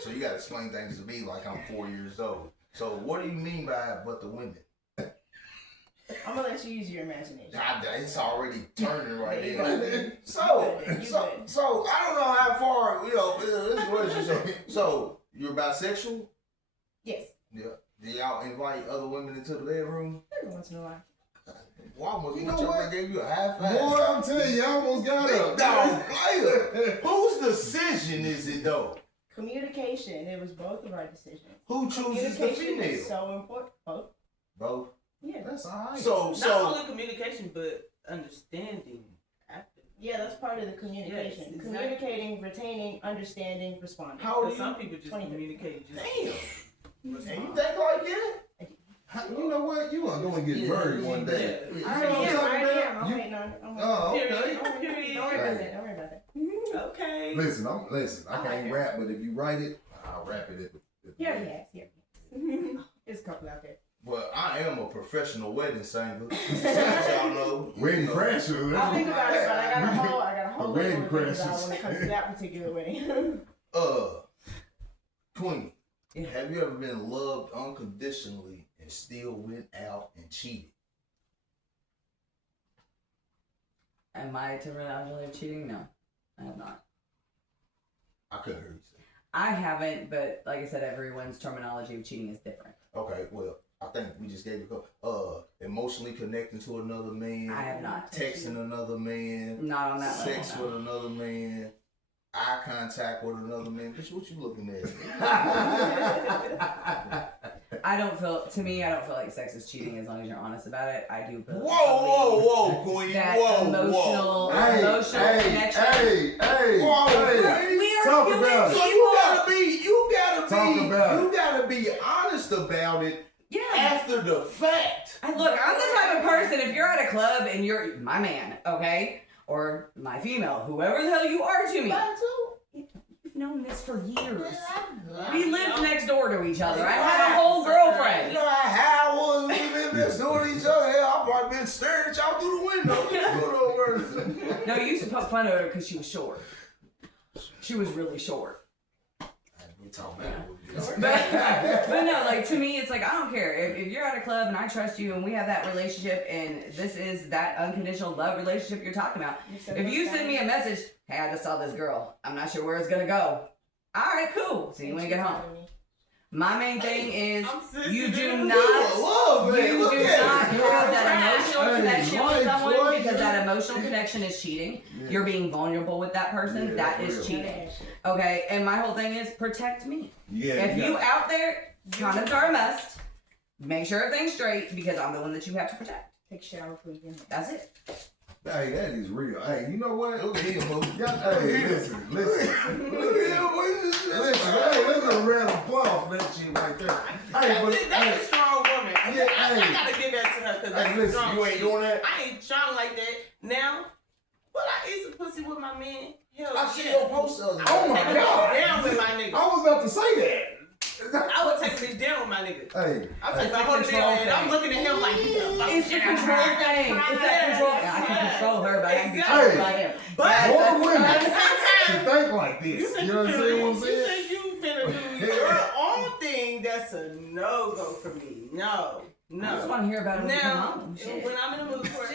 So you gotta explain things to me like I'm 4 years old. So what do you mean by but the women? I'm gonna let you use your imagination. It's already turning right There you now. go. So You good. so I don't know how far this relationship. So you're bisexual? Yes. Yeah. Do y'all invite other women into the bedroom? Every once in a while. Well, I You know wish I what? gave you a high five. Boy, I'm telling you, I almost got Big up. dog player. Whose decision is it though? Communication. It was both of our decisions. Who chooses the Communication female? is so important. Both. Both. Yeah. That's all right. So Not only communication, but understanding. After. Yeah, that's part of the communication. Yes, exactly. Communicating, retaining, understanding, responding. how old are Because you? some people just 23. communicate. Just Damn. And you think like that? You know what? You are going to get married one day. Yeah. You I know what I'm already am. talking I already about? am. I'm You- waiting on it. Oh, okay. Period. Don't worry about that. Don't worry about that. Okay. Listen, I like can't it. rap, but if you write it, I'll rap it. He already has. He already has. There's a couple out there. Well, I am a professional wedding singer. Y'all know. Wedding crasher. I'll think about it, but I got a whole Wedding list of things crashes. when it comes to that particular wedding. Queen, Yeah. have you ever been loved unconditionally and still went out and cheated? Am I terminology of cheating? No, I have not. I couldn't hear you say. I haven't, but like I said, everyone's terminology of cheating is different. Okay, well, I think we just gave you emotionally connecting to another man. I have not. Texting another man. Not on that level. Sex no. with another man. Eye contact with another man. Bitch, what you looking at? I don't feel like sex is cheating as long as you're honest about it. I do believe Whoa, Queen. that Whoa, emotional Hey, connection. Whoa, hey. We are Talk human about it. So you Talk gotta be honest about it Yeah. after the fact. And look, I'm the type of person, if you're at a club and you're my man, okay? Or my female, whoever the hell you are to me. You've known this for years. We lived next door to each other. I had a whole girlfriend. You know how I was when we lived next door to each other? Hell, I probably been staring at y'all through the window. No, you used to poke fun at her because she was short. She was really short. But no, like to me, it's like I don't care if you're at a club and I trust you and we have that relationship and this is that unconditional love relationship you're talking about. If you send me a message, hey, I just saw this girl, I'm not sure where it's gonna go. All right, cool. See you when you get home. My main thing is you do not have that emotional connection with someone because that emotional connection is cheating. You're being vulnerable with that person. That is cheating. Okay, and my whole thing is protect me. If you out there, condoms are a must. Make sure everything's straight because I'm the one that you have to protect. Take a shower before you get home. That's it. Hey, that is real. Hey, you know what? Look at him, bro. Hey, listen. Hey, let's go round of applause for that shit right there. Hey, That's a strong woman. Yeah, I gotta give that to her because that's listen, strong. You ain't doing that? I ain't strong like that. Now, will I eat some pussy with my man? Hell I see yeah. your post the other day. Oh my Take a God. bitch down with my nigga. I was about to say that. I would take a bitch down with my nigga. Hey, I'm taking my whole down and I'm looking at him like, It's the control thing. It's that control. I can control her, but I can control Hey. by him. But more women sometimes should think like this. You know what I'm saying? you think you finna do your own thing, that's a no-go for me. No. I just want to hear about it when you come Now, home. Shit. when I'm in the mood for it,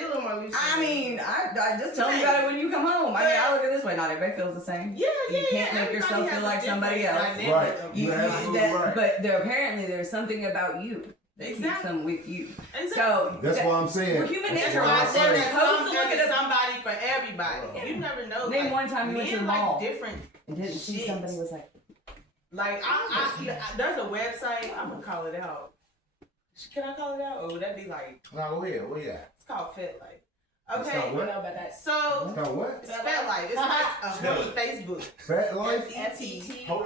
I mean, I just tell you about it when you come home. I mean, I look at it this way. Not everybody feels the same. yeah, You can't make yourself feel like somebody else. Right. You're absolutely right. But apparently there's something about you that keeps Exactly. them with you. Exactly. So That's what I'm saying. we're human That's nature. why I We're said that supposed to look at somebody for everybody. You never know. Name like, one time you went to men the mall. Like different and didn't see shit. somebody was like, Like I there's a website. I'm gonna call it out. Can I call it out, or would that be like? Now go ahead. What you got? It's called Fet Life. It's Okay. called what? I know about that. So It's called what? it's Fet Life. It's like a whole Facebook. Fat life? FET.com. Hold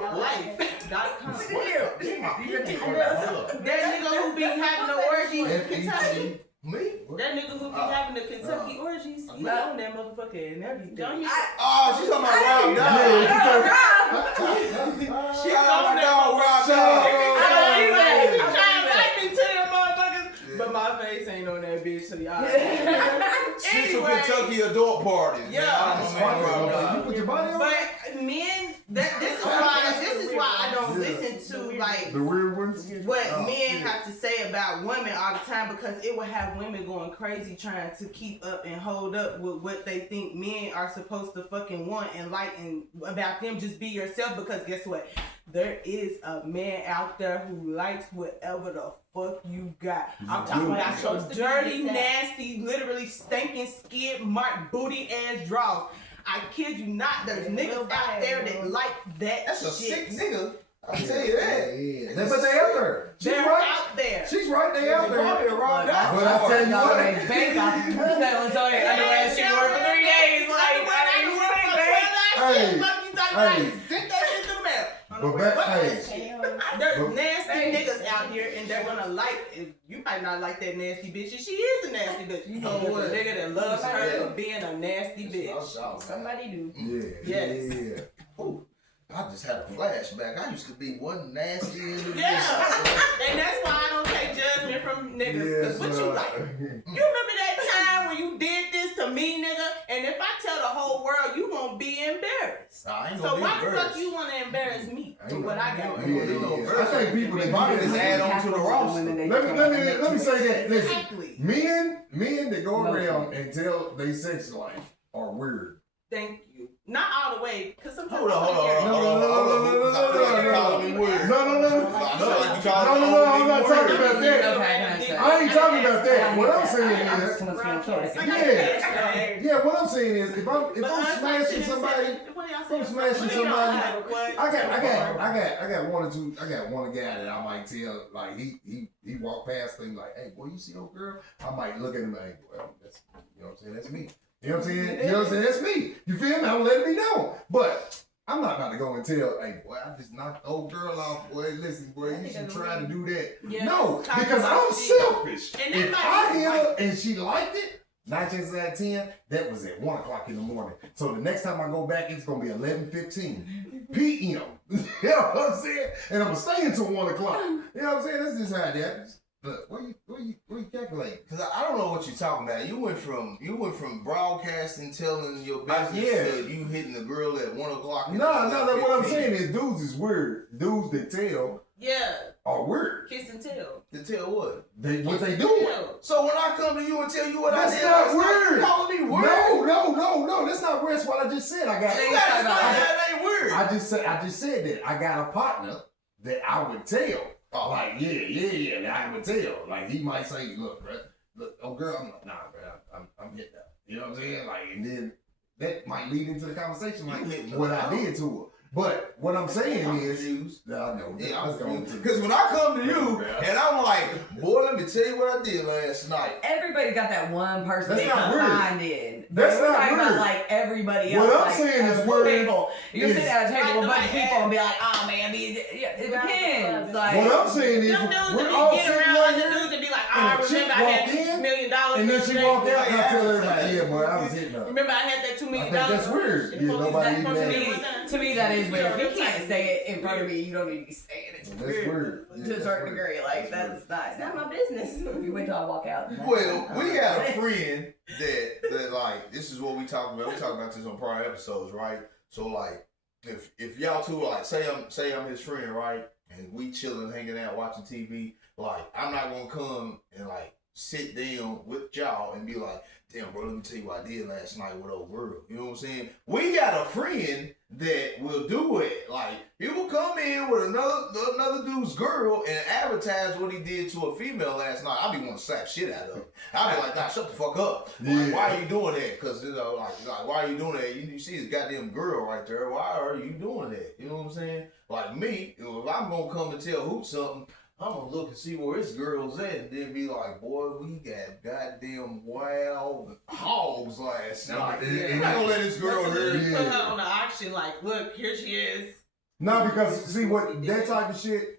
That nigga who be having the orgies in Kentucky. Me? That nigga who be having the Kentucky orgies. You own that motherfucker and everything. Oh, she's talking about Rob Dog. Yeah, She talking about Rob Dog. He trying to invite me to them motherfuckers, but my face ain't on that bitch, so y'all. She's from Anyway. Kentucky adult parties. Yeah. I don't know about Rob Dog. You put your body on? But men, this is why I don't listen to like The weird ones? what men have to say about women all the time, because it will have women going crazy trying to keep up and hold up with what they think men are supposed to fucking want and like, and about them. Just be yourself, because guess what? There is a man out there who likes whatever the fuck you got. I'm talking about some dirty, nasty, literally stinking, skid mark, booty ass draws. I kid you not, there's niggas out there that like that That's a shit. sick nigga. I'll tell you that. Yeah. But they out there. She's They're right. out there. She's right. They out there. Rob But I tell you what. bank off. Settling Tony underwear she wore for 3 days. Like, But there's nasty niggas out here, and they're gonna like. You might not like that nasty bitch, and she is a nasty bitch. You know what? A nigga that loves her for being a nasty bitch. Somebody do. Yeah. Yes. Yeah. Ooh, I just had a flashback. I used to be one nasty individual. Yeah, and that's why I don't take judgment from niggas. Cause what you like? You remember that time when you did this to me, nigga? And if I tell the whole world, you gonna be embarrassed. I ain't So gonna be why the fuck embarrassed. you wanna embarrass me for what I got? I think people that Probably do just this. add on to the roster. Let me say that. Listen, Exactly. men that go around and tell they sex life are weird. Thank you. Not all the way, cause sometimes. Hold on. I feel like you calling me weird. No. I feel like you calling me I'm not talking about that. Okay, I ain't talking about that. What I'm saying is, Yeah. yeah, what I'm saying is, if I'm smashing somebody, I got one or two. I got one guy that I might tell, like he walk past things like, hey, boy, you see old girl? I might look at him like, well, that's, you know what I'm saying, that's me. You know what I'm saying? You know what I'm saying? That's me. You feel me? I'm letting me know. But I'm not about to go and tell, hey, boy, I just knocked the old girl off. Boy, listen, boy, you should try to do that. Yeah, No, that's because I'm talking about selfish. And If that I might be hit right. her and she liked it, 9 chances out of 10, that was at 1 o'clock in the morning. So the next time I go back, it's gonna be 11:15 p.m. You know what I'm saying? And I'm gonna stay until 1 o'clock. You know what I'm saying? That's just how it happens. Look, what you calculating? Cause I don't know what you're talking about. You went from broadcasting, telling your business to you hitting the girl at 1 o'clock. No, what I'm saying is dudes is weird. Dudes that tell are weird. Kiss and tell. To tell what? What they doing. So when I come to you and tell you what That's I did, not weird. you calling me weird? No. That's not weird. That's what I just said. That ain't weird. I just said that I got a partner that I would tell. Oh, like, yeah, I would tell. Like, he might say, look, oh, girl, I'm like, nah, bro, I'm hitting up. You know what I'm saying? Like, and then that might lead into the conversation, like, what I did to her. But what I'm saying is, I know. Yeah, I'm confused. Because when I come to you and I'm like, boy, let me tell you what I did last night. Everybody got that one person That's they not weird. find in. That's We're not talking weird. about like everybody else. What I'm like, saying is at a weird table. You're is- sitting at a table with a bunch of Like, people and be like, oh man, it depends. Like, What I'm saying is, Them dudes we're that all be getting sitting around right the here, dudes and be like, and I a chick remember I had walked in, $2 million. and then she walked out and I tell everybody, yeah, boy, I was hitting up. Remember I had that $2 I million. think that's weird. Yeah, nobody even to me, that is weird. If you can't say it in front of me, you don't need to be saying it. That's weird. Yeah, To a that's certain weird. degree, like that's not. It's not my business. If you wait till I walk out. Well, we got a friend that like, this is what we talking about. We talked about this on prior episodes, right? So like, if y'all two are like, say I'm his friend, right? And we chilling, hanging out, watching TV. Like, I'm not gonna come and like sit down with y'all and be like, damn, bro, let me tell you what I did last night with old girl. You know what I'm saying? We got a friend that will do it. Like, he will come in with another dude's girl and advertise what he did to a female last night. I be wanting to slap shit out of him. I be like, nah, shut the fuck up. Like, why are you doing that? Because, you know, like, why are you doing that? You see this goddamn girl right there. Why are you doing that? You know what I'm saying? Like me, if I'm going to come and tell Hoop something, I'm going to look and see where his girl's at and then be like, boy, we got goddamn wild hogs last night. I'm not going to let this girl hear You it. put her on the auction like, look, here she is. No, because see what that type of shit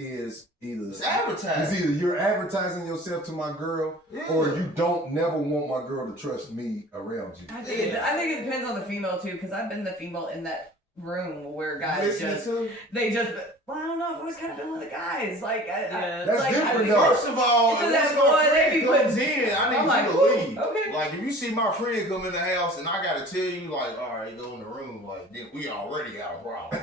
is either It's advertising. It's either you're advertising yourself to my girl, or you don't never want my girl to trust me around you. I think it depends on the female too, because I've been the female in that room where guys well, I don't know. I've always kind of been one of the guys. Like, That's like, different, I, though. First of all, So if that's my why they friend be comes putting- in, I need I'm you like, to ooh, leave. okay. Like, if you see my friend come in the house and I got to tell you, like, all right, go in the room, like, then we already got a problem.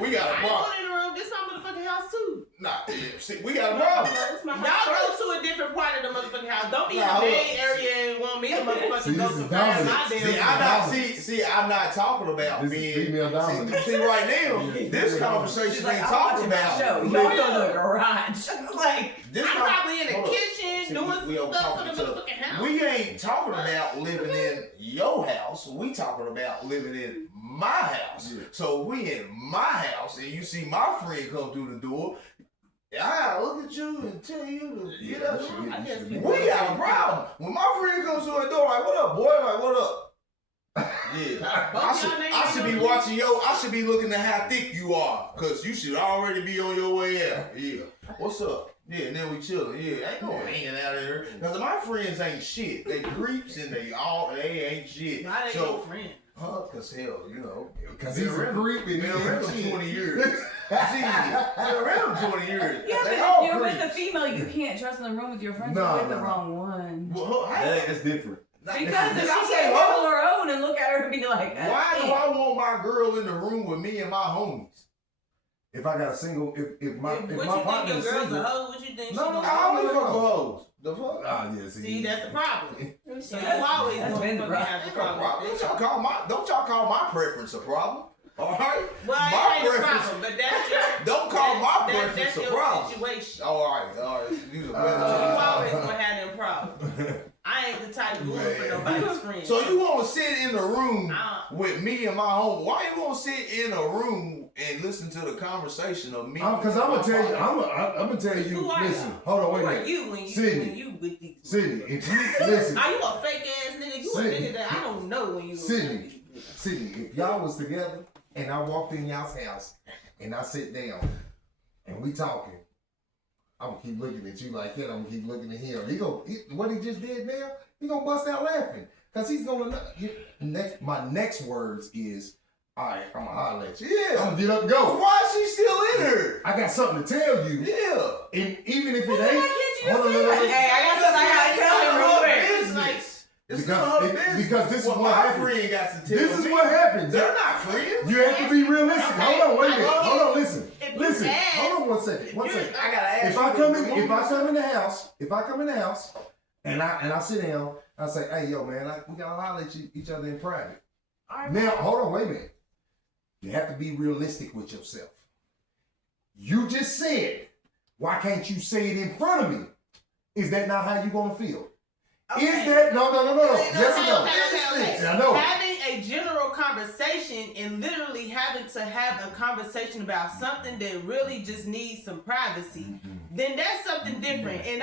we got a I problem. ain't going in the room. This my motherfucking house too. Nah, yeah, see, we got a problem. It's my Y'all house. go to a different part of the motherfucking house. Don't be in Nah, the hold main area and want me to See, motherfucking go this is to my dominant. damn I'm not talking about This is being. female dominance. See, right now, this conversation She's like, ain't I'm talking watching that about. show. Y'all go to the garage. Like, This I'm con- probably in the hold up. kitchen See, doing we don't stuff talk for the each other. motherfucking house. We ain't talking about living in your house. We talking about living in my house. Yeah. So we in my house, and you see my friend come through the door. I gotta look at you and tell you to get up. I guess We got a problem. When my friend comes through the door, like, what up, boy? Like, what up? Yeah. I should be watching I should be looking at how thick you are. Cause you should already be on your way out. Yeah. What's up? Yeah, and then we chilling. Yeah, ain't no hanging out of here. Cause my friends ain't shit. They creeps and they ain't shit. Why they So, your friend? cause hell, you know. Because he's a creep and Been around he's 20 years. See, been around 20 years. yeah, but They if all you're with creeps. a female, you can't trust in the room with your friends. Nah, You're with the nah. wrong one. Well, That's different. Because if I she say, can't huh? hold her own and look at her and be like, why do I want my girl in the room with me and my homies? If I got a single, if my What you think partner your is girl's single, a hoe? What you think she No, gonna I only no. fuck with hoes. The fuck? ah, yeah, See, that's the problem. So you That's- always that's gonna been the fucking have the problem. Don't y'all call my preference a problem? All right. Well, My it ain't a preference- problem, but that's your. Don't call my preference That's a your problem. situation. All right. You the So you always better. gonna have them problems. I ain't the type going for nobody's friend. So you want to sit in the room Uh-uh. with me and my home? Why you want to sit in a room and listen to the conversation of me? Because I'm gonna tell you, I'm gonna tell you. Who are Listen, you? hold on, wait Who a are minute. you when Sydney. you with these? Sydney, if you listen, Are you a fake ass nigga? You Sydney. a nigga that I don't know when you. Sydney, if y'all was together and I walked in y'all's house and I sit down and we talking, I'm gonna keep looking at you like that. I'm gonna keep looking at him. What he just did now, he gonna bust out laughing. Cause he's gonna, my next words is, all right, I'm gonna holler at you. Yeah. I'm gonna get up and go. Why is she still in her? I got something to tell you. Yeah. And even if it Why ain't, can't you hold on, say that? Hey, I got something I gotta tell you real quick. Business. It's Because- not her business. because this is what what my happens. friend got to tell This is me. what happens. They're not friends. You have to be realistic. Okay, Hold on, wait a minute. I Hold on, get it. listen. If you Listen. ask- Hold on one second. One second. I gotta ask If I come in the house, and I sit down, I say, hey, yo, man, we gotta holler at each other in private. Now, hold on, wait a minute. You have to be realistic with yourself. You just said, why can't you say it in front of me? Is that not how you gonna feel? Okay. Is that no? Yes or no? Okay. I know. Having a general conversation and literally having to have a conversation about something that really just needs some privacy, then that's something different. And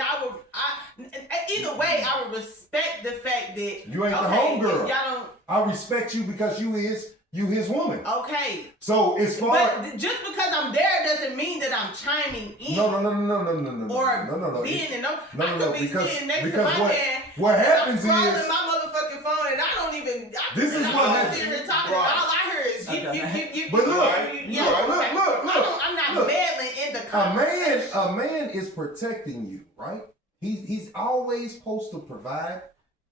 either way, I would respect the fact that You ain't the okay, homegirl. if y'all don't. I respect you because you his woman. Okay. So as far But just because I'm there doesn't mean that I'm chiming in. no. Or being in no. No, I could be because- sitting next to because my man. what happens I'm scrolling is- my motherfucking phone and I don't even. This is I'm what just happens. sitting here talking. Right. All I heard is yip. But look, Yeah, look. I'm not Look. meddling in the conversation. A man is protecting you, right? He's always supposed to provide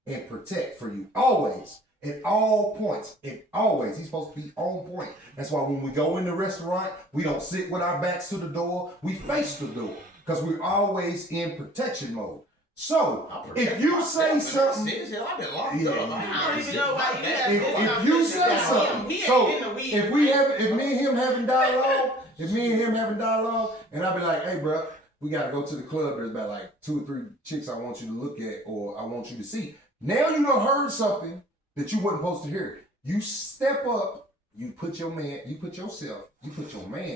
and protect for you. Always. At all points. He's supposed to be on point. That's why when we go in the restaurant, we don't sit with our backs to the door. We face the door. Because we're always in protection mode. So, if you say something, I've been locked Yeah, up. I don't even know why you have this if you say conversation about something, him. He so ain't in the weed. if me and him having dialogue, and I be like, hey, bro, we gotta go to the club. There's about like 2 or 3 chicks I want you to look at, or I want you to see. Now you done heard something that you wasn't supposed to hear. You step up. You put your man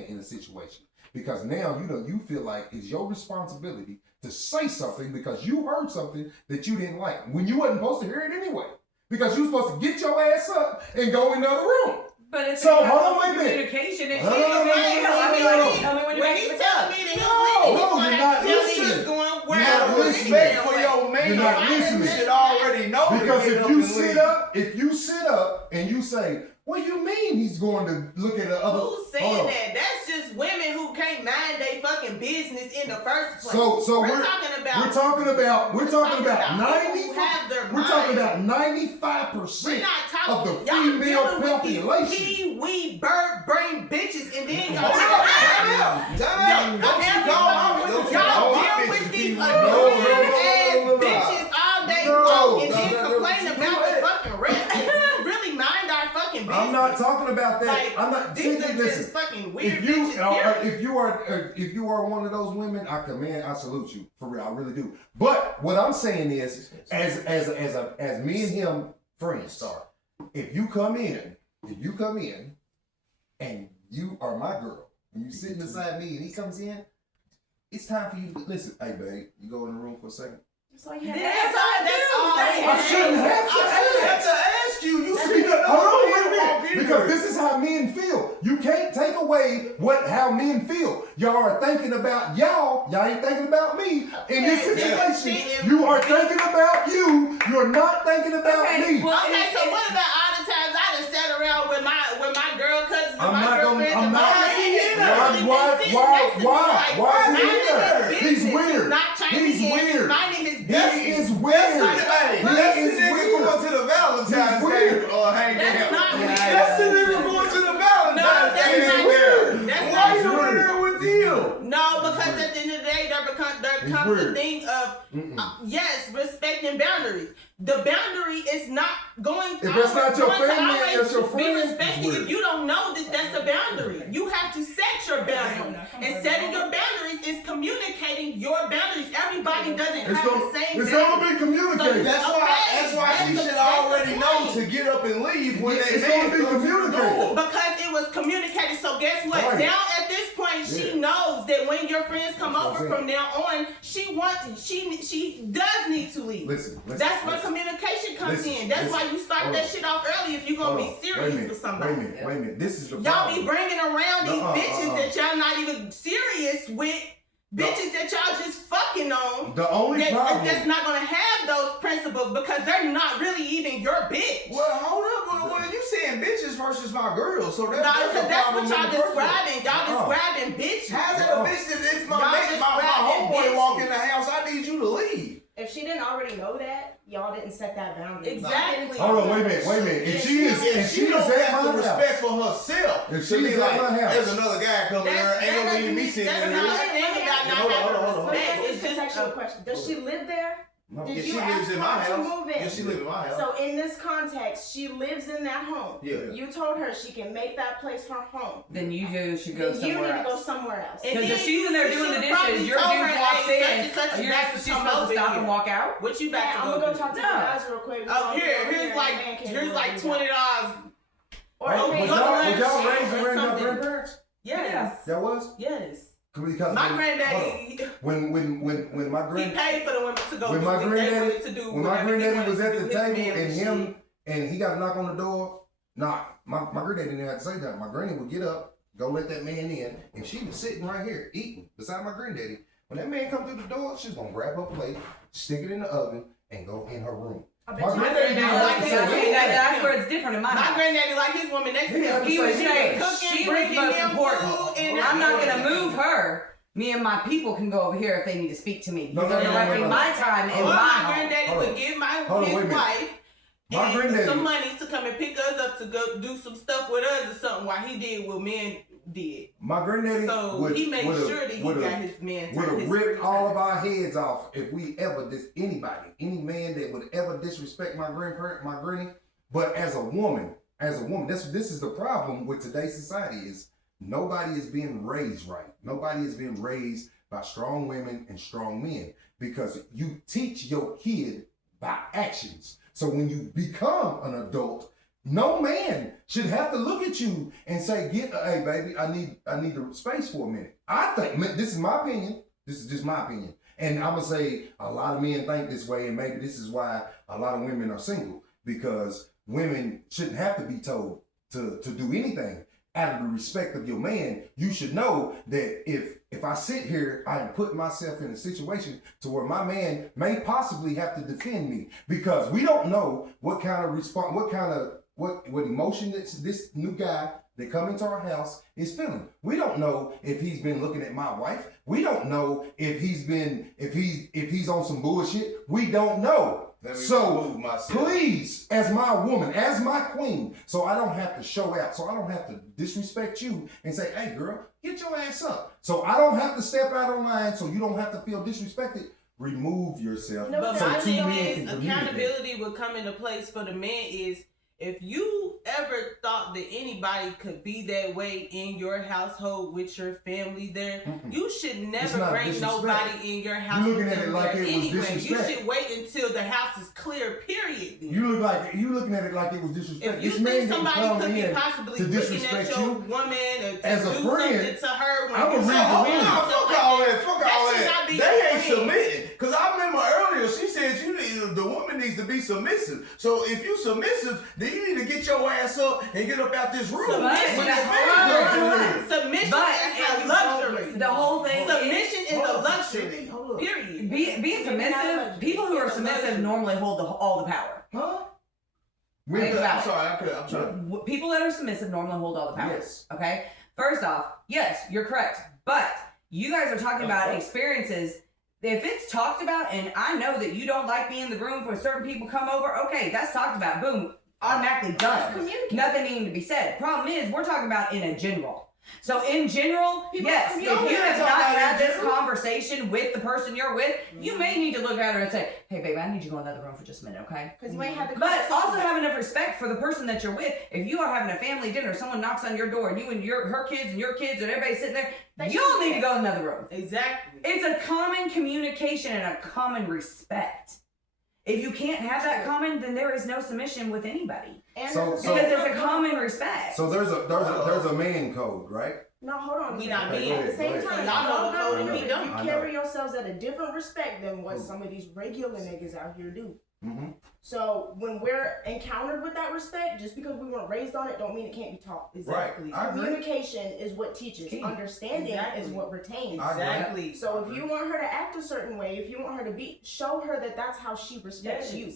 in a situation, because now you feel like it's your responsibility to say something because you heard something that you didn't like when you wasn't supposed to hear it anyway, because you supposed to get your ass up and go in the other room. But it's So, hold on, wait a minute. communication. And No. Tell me when you When make he's it telling up. me that he's No, leaving, you're he's not going to tell me listening. he's going You're where not I'm listening. Respect for your man. You're not listening. You should already know. to Because get if up you and sit leave. up, and you say, what do you mean he's going to look at the other? Who's saying Hold on. that? That's just women who can't mind their fucking business in the first place. So we're talking about we're talking about people 90. who have their We're talking mind. about We're 95% not of talking. the Y'all female dealing with these population. pee-wee bird brain bitches, and then y'all. Time out. Don't you call my bitches. Y'all Don't call my deal with bitches these pee-wee. annoying ass bitches all day long, and then No. complain about the fucking rest. We really mind our fucking business. I'm not talking about that. Like, I'm not. these are Listen. just fucking weird If you bitches. if you are one of those women, I salute you for real. I really do. But what I'm saying is, as me and him friends, if you come in, and you are my girl, and you sitting beside me, and he comes in, it's time for you to listen. Hey, babe, you go in the room for a second. That's all you have. That's all. I shouldn't have to I ask. have to ask you. You Hold on, wait a minute. Because this is how men feel. You can't take away how men feel. Y'all are thinking about y'all. Y'all ain't thinking about me. In this situation, you are thinking about you. You're not thinking about me. Okay, so what about all the times I done sat around with my girl cousins and my girlfriends and Why is he here? He's weird. He's weird. He is weird. That's the nigga going to the Valentine's Day or hang That's out. not weird. That's the nigga going to the Valentine's that's Day. not weird. That's Why not you over there with you? No, because at the end of the day, there comes a weird. thing of yes, respecting boundaries. The boundary is not going. If that's not your family and always that's your be friend, it's respected. weird. If you don't know that that's a boundary, you have to set your boundaries. And setting your boundaries is communicating your boundaries. Everybody doesn't have the same It's boundaries. gonna be communicated. That's why she should already know to get up and leave when they It's gonna be communicated. Because it was communicated. So guess what? Right. Now at this point, she knows that when your friends come over from now on, she does need to leave. Listen. That's where communication comes in. That's why you start Hold that on. shit off early if you're gonna be serious with somebody. Wait a minute. This is the Y'all problem. be bringing around these bitches uh-uh. that y'all not even serious with bitches that y'all just fucking on. The only problem. That's not gonna have those principles because they're not really even your bitch. Well, hold up. Well, you saying bitches versus my girls, so that's Because that's problem what y'all in the first place. describing. Y'all describing bitches. How's that a bitch that if my Y'all homeboy describing walk bitches. in the house, I need you to leave. If she didn't already know that, y'all didn't set that boundary. Exactly. Hold on, wait a minute. If she is don't at have my the house, respect for herself, If to she's be at like, my house. there's another guy coming there, ain't gonna need me sitting That's in not here. a thing about not Hold on, having hold on. Let me respect. ask It's you a just contextual question. Does she live there? No. Did Yeah, you she ask lives in her my to house. move in? Yeah, she lives in my house. So in this context, she lives in that home. Yeah. You told her she can make that place her home. Then you should go Then you need somewhere to go else. somewhere else. And Because if then she's in there you doing the should've probably dishes, your told dude her, walks hey, in, such and such is you're about to she's come supposed to over stop here. and walk out. What you about Yeah, to I'm go gonna go do? talk to the No. guys real quick. Oh, here's Man like can't here's do like that. $20. Or Would hey, y'all raise or around your something. grandparents? Yes. That was? Yes. Because My hold on. granddaddy, When my he paid for the women to go when do my what they granddaddy wanted to do. when my whatever he granddaddy wanted was to at do, the his table man and shit. him and he got a knock on the door, my granddaddy didn't have to say that. My granny would get up, go let that man in, and she was sitting right here eating beside my granddaddy. When that man come through the door, she's gonna grab her plate, stick it in the oven, and go in her room. I My bet you granddaddy didn't have to See, say that. that's where it's different in my My house. granddaddy like his woman next to him. He would say, cooking, she was bringing most them important. food, and I'm not everything. gonna move her. Me and my people can go over here if they need to speak to me. No, You're no, no, interrupting no, no. my time in Or my my home. granddaddy Hold would on. give Hold on, his wait a minute. wife My and granddaddy- some money to come and pick us up to go do some stuff with us or something while he did what men did. My granddaddy So would he made would've- sure that he would've- got his man would his have ripped free all time. of our heads off if we ever any man that would ever disrespect my grandparent, my granny. But as a woman, this is the problem with today's society is nobody is being raised right. Nobody is being raised by strong women and strong men because you teach your kid by actions. So when you become an adult, no man should have to look at you and say, hey baby, I need the space for a minute. I think, this is my opinion. This is just my opinion. And I'm gonna say a lot of men think this way, and maybe this is why a lot of women are single, because women shouldn't have to be told to do anything. Out of the respect of your man, you should know that if I sit here, I am putting myself in a situation to where my man may possibly have to defend me because we don't know what kind of response, what emotion this new guy that come into our house is feeling. We don't know if he's been looking at my wife. We don't know if he's on some bullshit. We don't know. So please, as my woman, as my queen, so I don't have to show out, so I don't have to disrespect you and say, hey girl, get your ass up. So I don't have to step out of line, so you don't have to feel disrespected. Remove yourself. No, But so my two thing men is, can communicate. accountability would come into place for the man is if you ever thought that anybody could be that way in your household with your family there, you should It's never not bring disrespect. nobody in your house. You looking with at it them like there it was anyway. disrespect. You should wait until the house is clear, period. Then. You looking at it like it was disrespect. If you This man think didn't somebody come could be in possibly to looking at disrespect your you. woman or to As a do friend, something to her when I'ma you read the so room. Nah, fuck all that. Fuck all should that. not be They your ain't friend. submitting. Cause I remember earlier she said the woman needs to be submissive. So if you submissive, then you need to get your ass up and get up out this room. Submission When is it's very Submission But- is a luxury. The whole thing Submission is a Hold on, luxury. Cindy, hold up. Period. being submissive, people who are submissive normally hold all the power. Huh? Think about I'm it. sorry, I'm trying. People that are submissive normally hold all the power. Yes. Okay? First off, yes, you're correct. But you guys are talking about experiences. If it's talked about and I know that you don't like being in the room when certain people come over, okay, that's talked about. Boom. Automatically done. Communicate. Nothing needing to be said. Problem is, we're talking about in a general. So in general, yes, if you have not had this conversation with the person you're with, you may need to look at her and say, hey babe, I need you to go in another room for just a minute, okay? Because you ain't had the But also have enough respect for the person that you're with. If you are having a family dinner, someone knocks on your door and you and her kids and your kids and everybody's sitting there, y'all need to go in another room. Exactly. It's a common communication and a common respect. If you can't have that common, then there is no submission with anybody. And So- Because it's a common respect. So there's a man code, right? no, hold on. We not Okay, men. go At ahead, the same go ahead. time, Y'all know the code and we you don't. I know. carry yourselves at a different respect than what some of these regular niggas out here do. Mm-hmm. So when we're encountered with that respect, just because we weren't raised on it, don't mean it can't be taught. Exactly. I agree. Communication is what teaches. Key. Understanding is what retains. Exactly. So if you want her to act a certain way, if you want her to be, show her that that's how she respects you.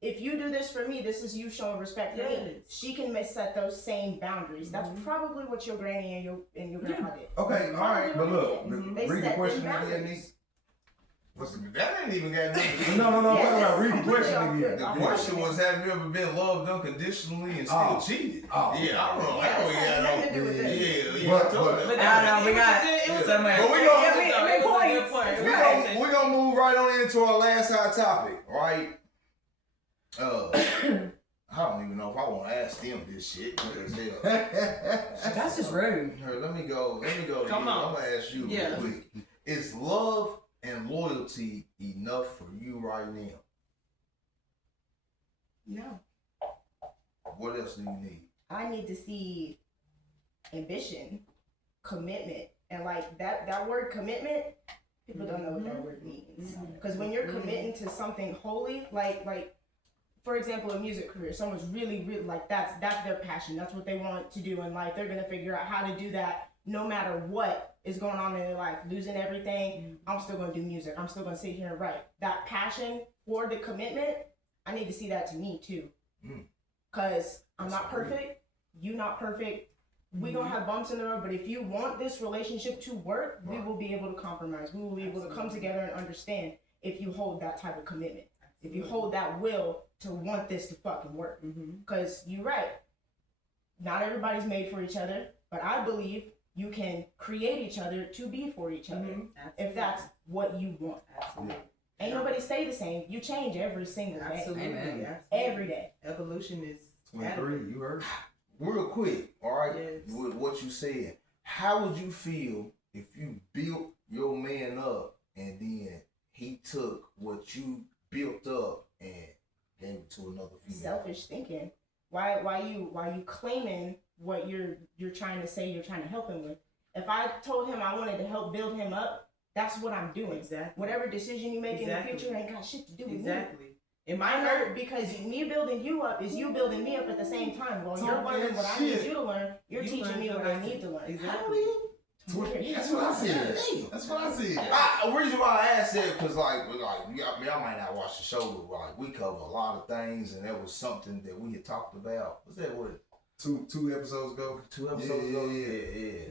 If you do this for me, this is you showing respect for me. She can set those same boundaries. That's probably what your granny and your grandpa did. Okay, all right, but look, They read the set question them again, boundaries. Nick. That ain't even got nothing. No, I'm talking Yes, about read the completely question off again. The question was, have you ever been loved unconditionally and still cheated? Oh. Yeah, I don't know. Yeah, I this has nothing to do know. with this. Yeah. But- But I know, we got somewhere. But we Yeah, gonna- we points. point. We're gonna move right on into our last hot topic, right? I don't even know if I want to ask them this shit because That's just rude. Here, let me go. Come to you. on. I'm gonna ask you real quick. Is love and loyalty enough for you right now? No. What else do you need? I need to see ambition, commitment, and like that word commitment. People don't know what that word means. Because when you're committing to something holy, like for example, a music career, someone's really like that's their passion. That's what they want to do in life. They're gonna figure out how to do that no matter what is going on in their life. Losing everything, I'm still gonna do music. I'm still gonna sit here and write. That passion for the commitment, I need to see that to me too. Cause I'm not perfect, you not perfect. We gonna have bumps in the road, but if you want this relationship to work, we will be able to compromise. We will be able to come together and understand if you hold that type of commitment. If you hold that will to want this to fucking work. Cause you're right. Not everybody's made for each other, but I believe you can create each other to be for each other. If that's what you want. Absolutely. Ain't nobody stay the same. You change every single day. Absolutely. Amen. Every day. Evolution is 23, you heard? Real quick, all right, Yes. with what you said, how would you feel if you built your man up and then he took what you built up and gave it to another female? Selfish thinking. Why you claiming what you're trying to say you're trying to help him with? If I told him I wanted to help build him up, that's what I'm doing. Exactly. Whatever decision you make Exactly. in the future ain't got shit to do with me. Exactly. It I might know hurt. because me building you up is you building me up at the same time. While you're learning what I need you to learn, you're You teaching learn me your what I lesson. need to learn. Exactly. That's what I said. That's what I said. The reason why I asked that because y'all might not watch the show, but like we cover a lot of things, and that was something that we had talked about. Was that what? Two episodes ago. 2 episodes ago?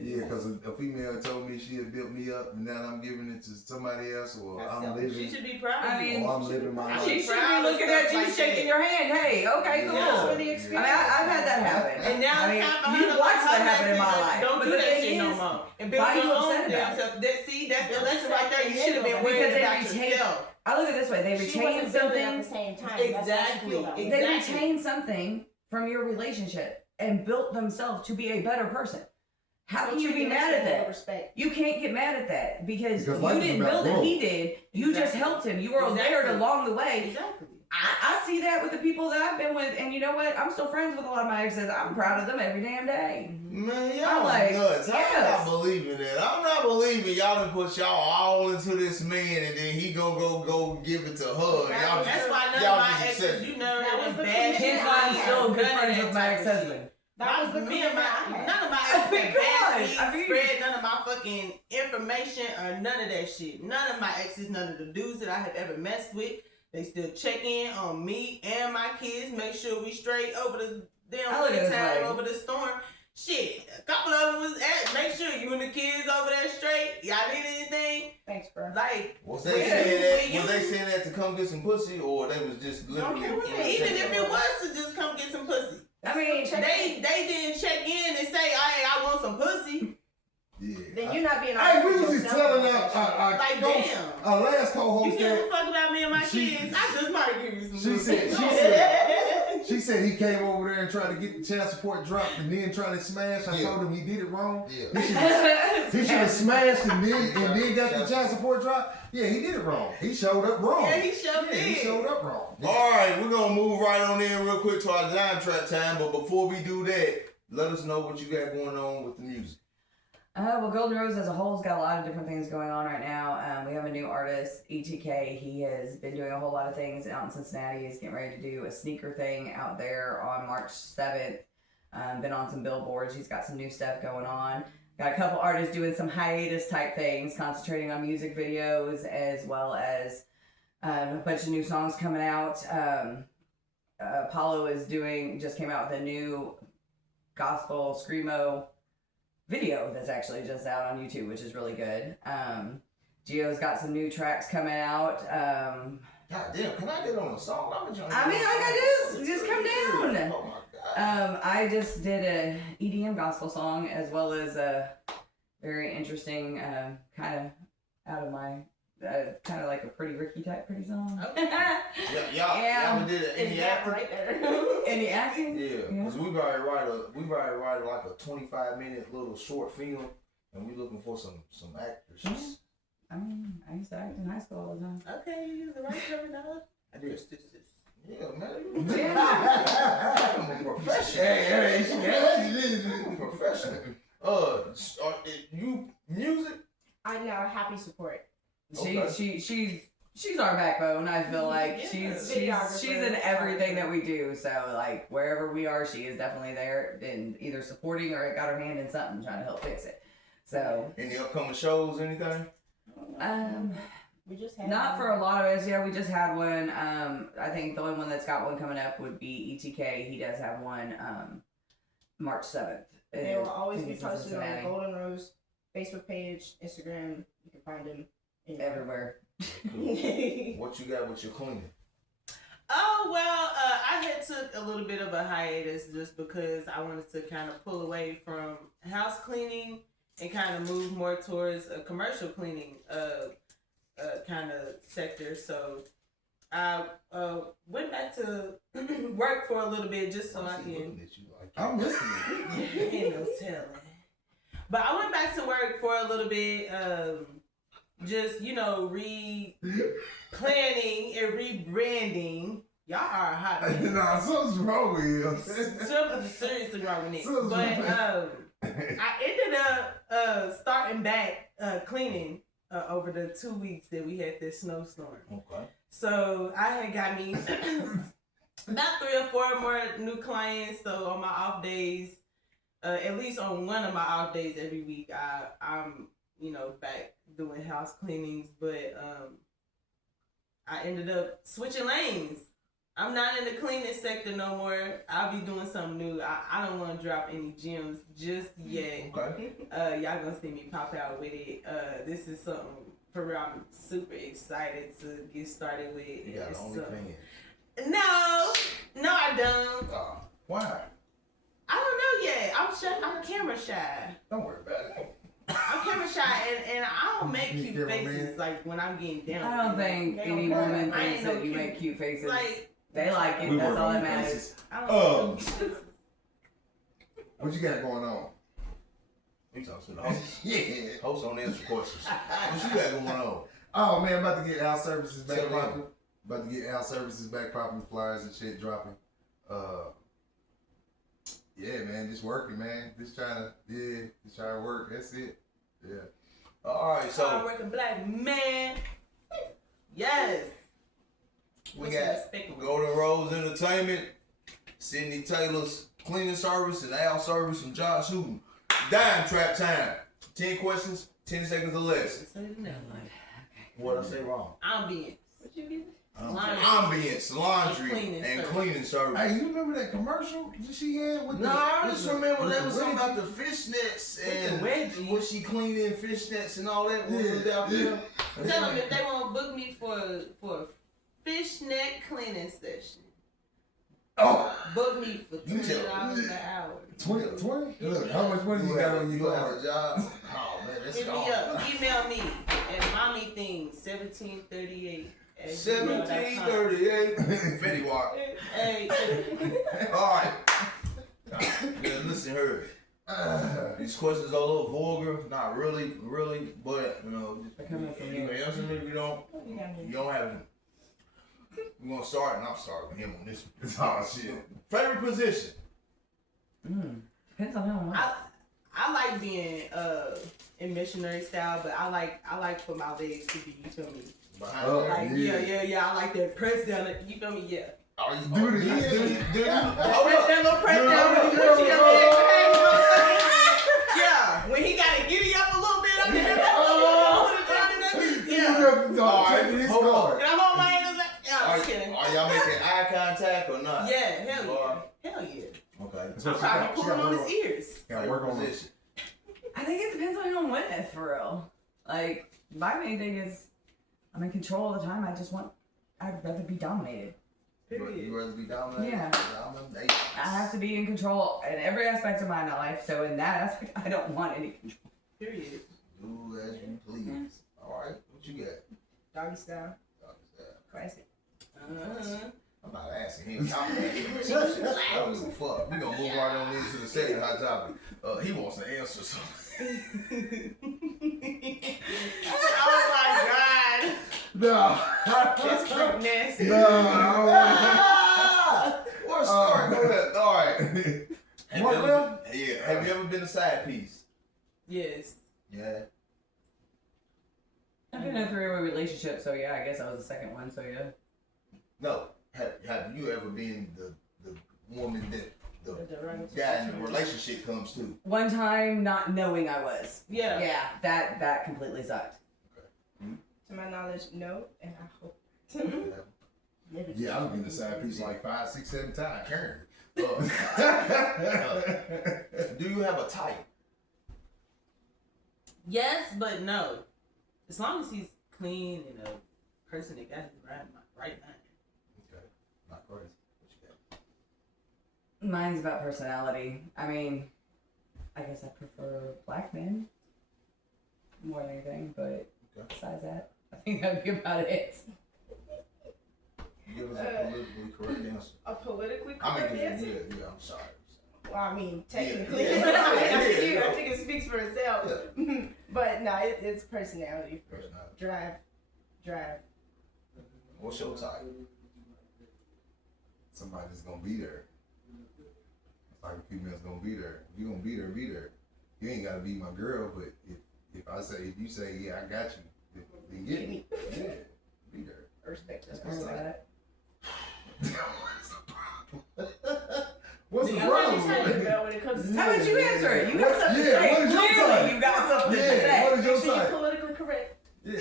Yeah, because a female told me she had built me up, and now I'm giving it to somebody else, or That's I'm selfish. living. She should be proud of I you. mean, Or I'm living my She life. should be looking at you, Like shaking that. your hand. Hey, okay, cool. Yeah. I mean, I've had that happen. And now I mean, it's time for her you've to watched learn that her happen in my lesson. life. Don't But do the that thing shit no is, more. And build why your you own upset damn about self. That's your lesson right there. You Because should have been worried they about retain- yourself. I look at it this way: they She retain wasn't building at something. the same time. Exactly. That's how she feel about it. They Exactly. retain something from your relationship and built themselves to be a better person. How can you be mad at that? Respect. You can't get mad at that because Because you life is didn't about build it. growth. He did. You just Exactly. helped him. You were there Exactly. along the way. Exactly. I see that with the people that I've been with, and you know what? I'm still friends with a lot of my exes. I'm proud of them every damn day. Man, y'all I'm like, nuts. I'm yes. not believing that. I'm not believing y'all done put y'all all into this man and then he go give it to her. And y'all That's why none y'all of my just exes, accept it. you know, That it was was the bad commitment. Hence why I'm still good None of friends that with my type of ex-husband. shit. That was the Me and commitment. none of my exes Because, bad I mean- spread none of my fucking information or none of that shit. None of my exes, none of the dudes that I have ever messed with, they still check in on me and my kids, make sure we straight over the damn I look at it this time, way. over the storm. Shit, a couple of them was at, make sure you and the kids over there straight. Y'all need anything? Thanks, bro. Like, Was they when saying you- that? when Was they you- saying that to come get some pussy, or they was just literally? even if it was to just come get some pussy. I mean, They didn't check in and say, hey, I want some pussy. Yeah. Then you're not being Hey, honest we with was just yourself telling about that shit. our Like, co-host, damn. our last You co-host give a that fuck about me and my She- kids. I just might give you some she pussy. she said he came over there and tried to get the child support dropped and then tried to smash. I Yeah. told him he did it wrong. Yeah. He should have smashed and then got the child support drop. Yeah, he did it wrong. He showed up wrong. Yeah, he sure Yeah, he did. showed up wrong. All right, we're gonna move right on in real quick to our dime track time. But before we do that, let us know what you got going on with the music. Well, Golden Rose as a whole's got a lot of different things going on right now. We have a new artist, ETK. He has been doing a whole lot of things out in Cincinnati. He's getting ready to do a sneaker thing out there on March 7th. Been on some billboards. He's got some new stuff going on. Got a couple artists doing some hiatus type things, concentrating on music videos as well as a bunch of new songs coming out. Apollo just came out with a new gospel screamo video that's actually just out on YouTube, which is really good. Gio's got some new tracks coming out. God damn, can I get on a song? I've been trying to I mean, all I gotta do is just come down. Oh my God. I just did a EDM gospel song as well as a very interesting kind of out of my kind of like a Pretty Ricky type pretty song. Y'all did any acting? right there. Any acting? Yeah, because we about to write like a 25-minute little short film, and we looking for some actors. I mean, I used to act in high school all the time. Okay, you use the right terminology. I did. Yeah, man. Yeah. I'm a professional. I'm a professional. You music? I'm now a happy support. She's our backbone. I feel like she's in everything that we do. So like wherever we are, she is definitely there and either supporting or got her hand in something trying to help fix it. So Any upcoming shows, anything? We just had not for a lot of us. Yeah, we just had one. I think the only one that's got one coming up would be ETK. He does have one March 7th. They will always be in posted on the Cincinnati. Golden Rose Facebook page, Instagram. You can find them Everywhere. What you got with your cleaning? Oh, well, I had took a little bit of a hiatus just because I wanted to kind of pull away from house cleaning and kind of move more towards a commercial cleaning kind of sector. So I went back to work for a little bit just so I can... I'm listening. Ain't no telling. But I went back to work for a little bit, just, re-planning and rebranding. Y'all are hot. Nah, something's wrong with you. Something's seriously wrong with it. Something's But wrong. I ended up starting back cleaning over the 2 weeks that we had this snowstorm. Okay. So I had got me about 3 or 4 more new clients. So on my off days, at least on one of my off days every week, I'm back doing house cleanings. But I ended up switching lanes. I'm not in the cleaning sector no more. I'll be doing something new. I don't want to drop any gems just yet. Okay. Y'all gonna see me pop out with it. This is something for real. I'm super excited to get started with. You got It's OnlyFans. No, I don't. Why? I don't know yet. I'm shy. I'm camera shy. Don't worry about it. I'm camera shy, and I don't make cute Camera faces man. like when I'm getting down. I don't think any woman I ain't thinks no that you cute- make cute faces. Like They like it. We That's work all on that your matters. faces. I don't. What you got going on? We talking to the host. Yeah. Host on answer questions. What you got going on? Oh man, about to get Al Services back Tell me. popping. About to get Al Services back popping, flyers and shit dropping. Yeah, man, just working, man. Just trying to work. That's it. Yeah. All right, so Hard-working black man. Yes. we What's got despicable? Golden Rose Entertainment, Sydney Taylor's cleaning service, and Al service from Josh Hooten. Dime trap time. 10 questions, 10 seconds or less. What I say wrong? Ambience. What you get? Ambience, laundry, Cleaning and service. cleaning service. Hey, you remember that commercial that she had with No, I just remember with there the was something wedgie? about the fishnets With and the wedgie. was she cleaning fishnets and all that when we was out Yeah. there. Tell them if they want to book me for a fishnet cleaning session. Oh, Book me for You tell $20 an hour. 20? Look, how much money you got on You your have card? a job? Oh man, that's Hit me gone. up. Email me at mommythings1738 at 1738 Fetty Wap. Hey. All right. Yeah, listen here. These questions are a little vulgar, not really, but They're coming from you you. can answer them if you don't have them. We're gonna start, and I'm starting with him on this one. Oh shit. Favorite position? Depends on who I'm with. I like being in missionary style, but I like for my legs to be, you feel me? Behind Like yeah. I like that press down. You feel me? Yeah. Are you Do it again. That little press down when you push your leg behind you. Yeah. When he gotta giddy up a little bit up there. Yeah. Hold on. And I'm on my hands like, yeah, I'm just kidding. Are y'all making eye contact or not? Yeah, hell yeah. Okay. So I'm probably pulling on his ears. Gotta work on this. Position. I think it depends on who I'm with, for real. Like, my main thing is I'm in control all the time. I'd rather be dominated. You rather be dominated? Yeah. Dominated. I have to be in control in every aspect of my life. So in that aspect, I don't want any control. Period. Do as you please. All right. What you got? Doggy style. Classic. I'm not asking him. I'm asking him. I don't give a fuck. We gonna move right on into the second hot topic. He wants to answer something. Oh my god. No. That's freak nasty. What story? Go ahead. All right. What Have you ever been a side piece? Yes. Yeah. I've been in a three-way relationship, so yeah, I guess I was the second one, so yeah. No. Have you ever been the woman that the guy in the relationship comes to? One time, not knowing I was. Yeah. Yeah, that completely sucked. To my knowledge, no, and I hope. Yeah, I've been the side piece like 5, 6, 7 times. Karen. Do you have a type? Yes, but no. As long as he's clean and a person that got his right mind. Okay. Not crazy. What you got? Mine's about personality. I mean, I guess I prefer black men more than anything, but besides that, I think that would be about it. Give us a politically correct answer. A politically I correct mean, answer? yeah, I'm sorry. Well, I mean, technically, Yeah. I think it speaks for itself. Yeah. But no, it's personality. Personality. Drive. What's your type? Somebody's gonna be there. It's like a female's gonna be there. If you gonna be there, be there. You ain't gotta be my girl, but if you say, yeah, I got you, then get me. Yeah, be there. I respect that. That's my Remember type. that? What's the You problem? know what you're talking about when it comes to How about you answer it? You got something to Yeah, say. what is your Clearly, type? you got something to Yeah, say. what is your Make sure you're type? politically correct. Yeah.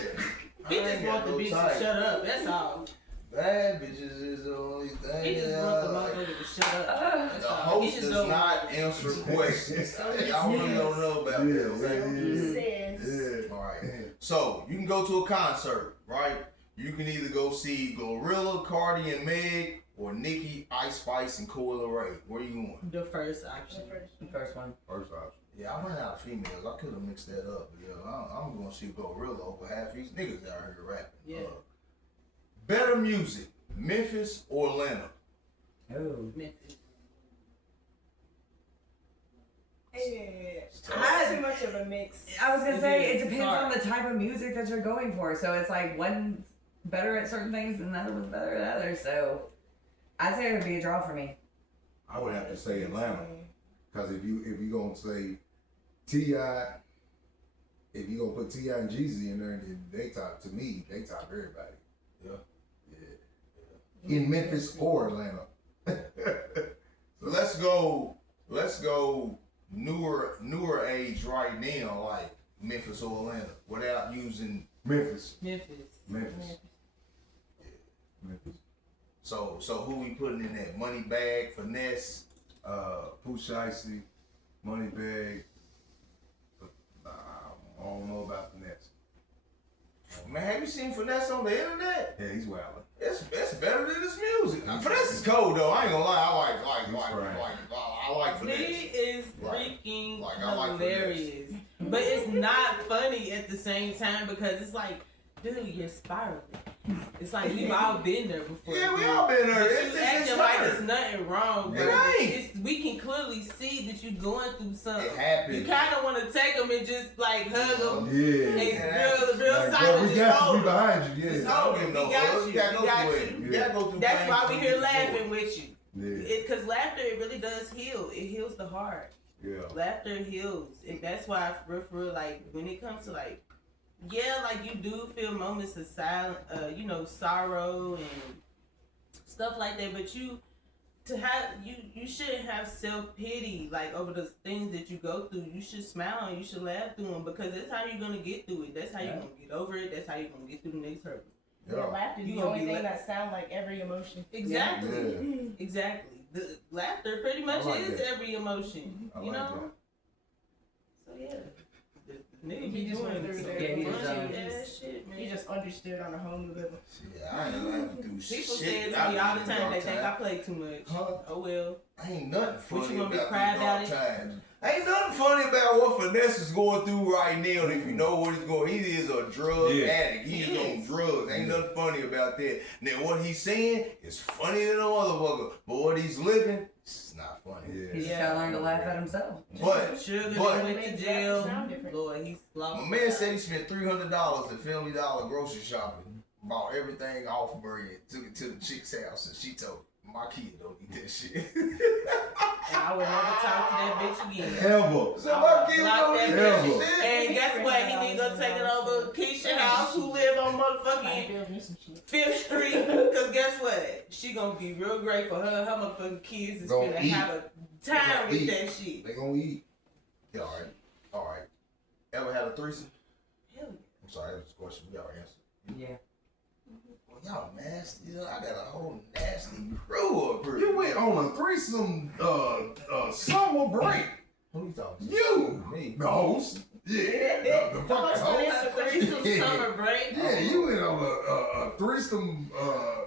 He just want the bitch to shut up. That's all. Bad bitches is the only thing. He just want the motherfucker to shut up. That's The all. He host just does don't- not answer questions. Y'all really don't know about that. Okay? He says. All right. So you can go to a concert, right? You can either go see Glorilla, Cardi, and Meg, or Nicki, Ice Spice, and Coil Ray. Where you going? The first option. The first one. First option. Yeah, I ran out of females. I could have mixed that up. But yeah, I'm going to see Glorilla over half these niggas out here rapping. Yeah. Better music, Memphis or Atlanta? Oh. Memphis. Not too much of a mix. I was gonna say it It's depends hard. on the type of music that you're going for. So it's like one's better at certain things and the other one's better at others. So I'd say it would be a draw for me. I would have to say Atlanta, because if you gonna say T.I., if you gonna put T.I. and Jeezy in there, then they top everybody. Yeah. Yeah. In Memphis or Atlanta. So let's go newer age right now, like Memphis or Atlanta, without using Memphis. Memphis. So who we putting in that? Moneybag, Finesse, Pooh Shiesty, Moneybag. Nah, I don't know about Finesse. man, have you seen Finesse on the internet? Yeah, he's wildin'. It's better than his music. Finesse is cold though. I ain't gonna lie. I like Finesse. He is Right. freaking Like, I like hilarious. But it's not funny at the same time because it's like, dude, you're spiraling. It's like we've all been there before. Yeah, we all been there. But It's you just acting like there's nothing wrong. But It ain't. we can clearly see that you're going through something. It happens. You kind of want to take them and just like hug them. Yeah. And real Like, bro, silent, we just got hold you 'em. behind you, Just yeah. hold Don't give 'em. no We got hugs. you. You gotta We go got through you. it. You gotta go through That's pain why for we you here to laughing grow. with you. Yeah. Because laughter, it really does heal. It heals the heart. Yeah. Laughter heals, and that's why, for real, like when it comes to like, yeah, like you do feel moments of silent, sorrow and stuff like that. But you shouldn't have self pity like over the things that you go through. You should smile and you should laugh through them because that's how you're gonna get through it. That's how you're gonna get over it. That's how you're gonna get through the next hurdle. Yeah, laughter is You the gonna only be thing that sound like every emotion. Exactly. Yeah. Exactly. The laughter pretty much like is that. every emotion. I you like know. So yeah. The nigga He be just went doing through some that. Yeah, he funny just, ass shit, man. You just understood on a whole new level. Shit, I ain't laughing through shit. People say it I to me all the been time. through They dark think I times. play too much. Huh? Oh well. Ain't nothing What, funny you gonna be about cry these about dark it? times. Ain't nothing funny about what Finesse is going through right now. If you know what he's going, he is a drug addict. He's on drugs. Ain't nothing funny about that. Now what he's saying is funny than a motherfucker, but what he's living, it's not funny. Yeah. He just gotta learn to laugh at himself. But Sugar But- went to Sound jail. different. Lord, he's lost. my man said he spent $300 at Family Dollar grocery shopping, bought everything off bread, took it to the chick's house, and she told him, my kid don't eat that shit. And I would never talk to that bitch again. Ever. So my kid Block don't that eat that bitch. shit. And guess what? He need to go take it over Keisha house, who live on motherfucking Build me some shit. 5th Street. Cause guess what? She gonna be real grateful. Her motherfucking kids is Gonna gonna eat. have a time Gonna with eat. that shit. They gonna eat. Yeah, all right. Ever had a threesome? Hell I'm sorry, that was a question. We already answered. Yeah. Well, y'all nasty. I got a whole nasty crew up here. You went on a threesome summer break. Who you talking to? You. Me. The host. Yeah. The fucking host. threesome summer break. Yeah, you went on a threesome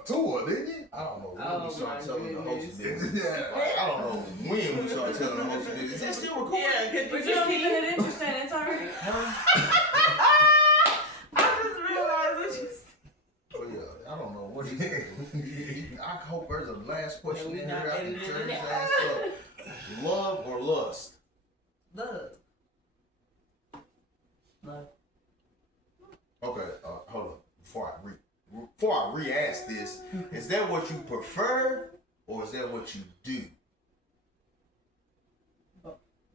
tour, didn't you? I don't know when Oh, we started my telling the host goodness. business. Yeah. I don't know when we started telling the host business. Is that still recording? Yeah, We're cause just keeping it interesting. It's alright. I just realized what you said. Well, yeah, I don't know what he I hope there's a last question Yeah, we in not here. I can editing turn it his out. ass up. Love or lust? Love. Love. Okay, hold on. Before I re-ask this, is that what you prefer or is that what you do?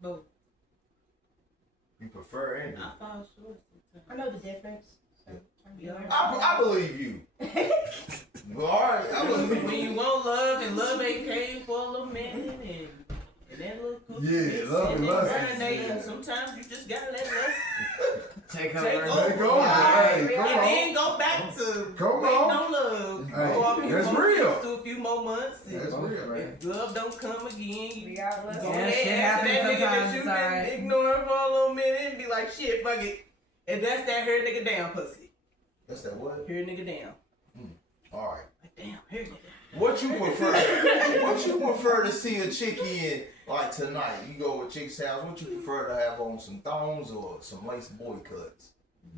Both. You prefer and do. I fall short I sometimes. know the difference. So Yeah. I believe you. All right, I believe When you. you want love and love ain't came for a little minute and that little cookie Yeah, bit love sitting and there lust. marinating, Yeah. sometimes you just gotta let lust Take Take over. over. Take over. Hey, and come on. then go back to Come waiting on. on love. Hey, Go a few that's more real. weeks to a few more months. And That's real, man. if love don't come again, you We got less. go Yeah, ahead shit and answer happens that nigga that sometimes, you it's been alright. ignoring for a little minute and be like, shit, fuck it. And that's that hair nigga down pussy. That's that what? Hair nigga down. All right. Like, damn, hair nigga. What you prefer? What you prefer to see a chick in like tonight? You go with chick's house. What you prefer to have on, some thongs or some lace boy cuts?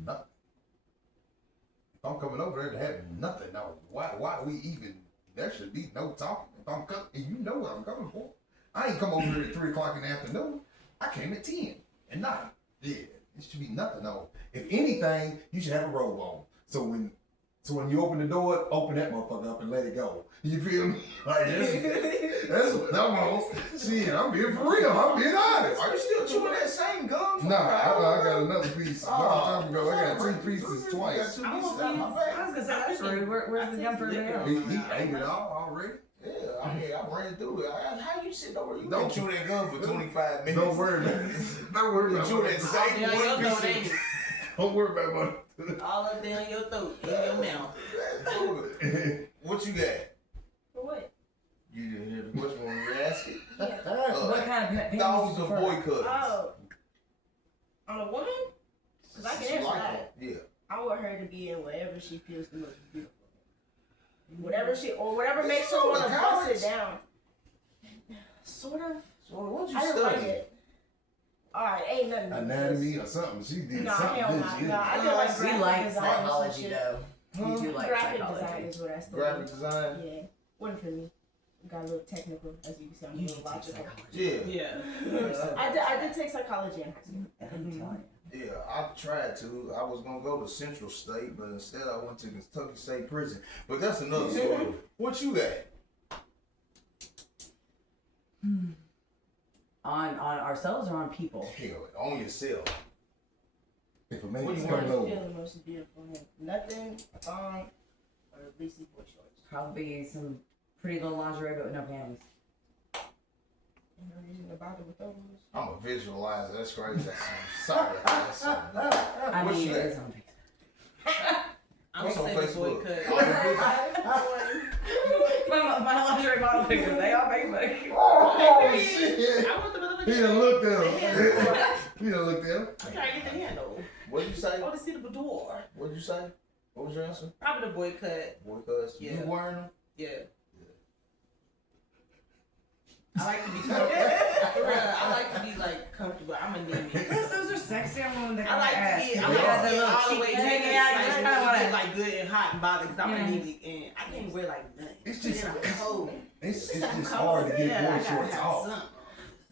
Nothing. If I'm coming over there to have nothing, no. Why we even? There should be no talking. If I'm coming, and you know what I'm coming for. I ain't come over here at 3 o'clock in the afternoon. I came at 10 at night. Yeah, it should be nothing on. If anything, you should have a robe on. So when you open the door, open that motherfucker up and let it go. You feel me? Like that's what I'm on. Shit, I'm being for real. I'm being honest. Are you still chewing that same gum? from Nah, the I got another piece. A long time ago, I got 2 pieces You got twice. 2 pieces out my I bag. was gonna say that's rude. Where's the gun for everybody else? He ate it all already. Yeah, I mean, I ran through it. How you sitting over? You Don't- been chewing that gum for 25 minutes. Don't worry about it. Don't worry You about chewing that it. same Down your one throat, piece ain't of it? Don't worry about it. All up down your throat, in your mouth. What you got? For what? You didn't hear the question when we were asking? What kind of panties Thousands you of prefer? boy cuts. Oh, I'm a woman? Because I She can answer like that. them. Yeah. I want her to be in whatever she feels the most beautiful. Whatever makes her You want to go to bust college? it down. Sort of. So what you I didn't like study? it. Alright, ain't nothing. to Anatomy or something. She did No, something. hell didn't no. she? No, I did like We graphic like design and some psychology shit. though. We do like Graphic psychology. design is what I studied. Graphic design? Yeah. Wasn't for me. Got a little technical, as you can see. I'm a You little should take logical. psychology. Yeah. Yeah. I did take psychology in high school. I'm telling you. Yeah, I tried to. I was gonna go to Central State, but instead I went to Kentucky State Prison. But that's another story. What you got? On ourselves or on people? Hell, on yourself. If a man What do is you coming Feel over, the most beautiful man. Nothing, a thong, or at least boy shorts. Probably some pretty little lingerie but with no panties. And no reason to bother with those. I'm a visualizer. That's crazy. Sorry. That's something. I What's mean, that? it is on Facebook. I'm What's on saying the boy Facebook? cut. my lingerie model pictures, they on Facebook. oh shit! I want the motherfucker. He done looked at him. He done looked at him. I'm trying to get the handle. What did you say? I want to see the boudoir. What did you say? What was your answer? Probably the boy cut. Boy, cuz Yeah. you wearing them? Yeah. I like to be comfortable. For real, I like to be like comfortable. I'm anemic. Because those are sexy. I'm one that I like ass. to get, Yeah, I like to the get little all the cheek way thing. naked, Yeah, I like, just really kind of want get to. like good and hot and bothered because I'm Yeah. anemic and I can't wear like nothing. It's just- And I'm cold. It's I'm just cold. hard to get Yeah, I boy gotta shorts have off. something.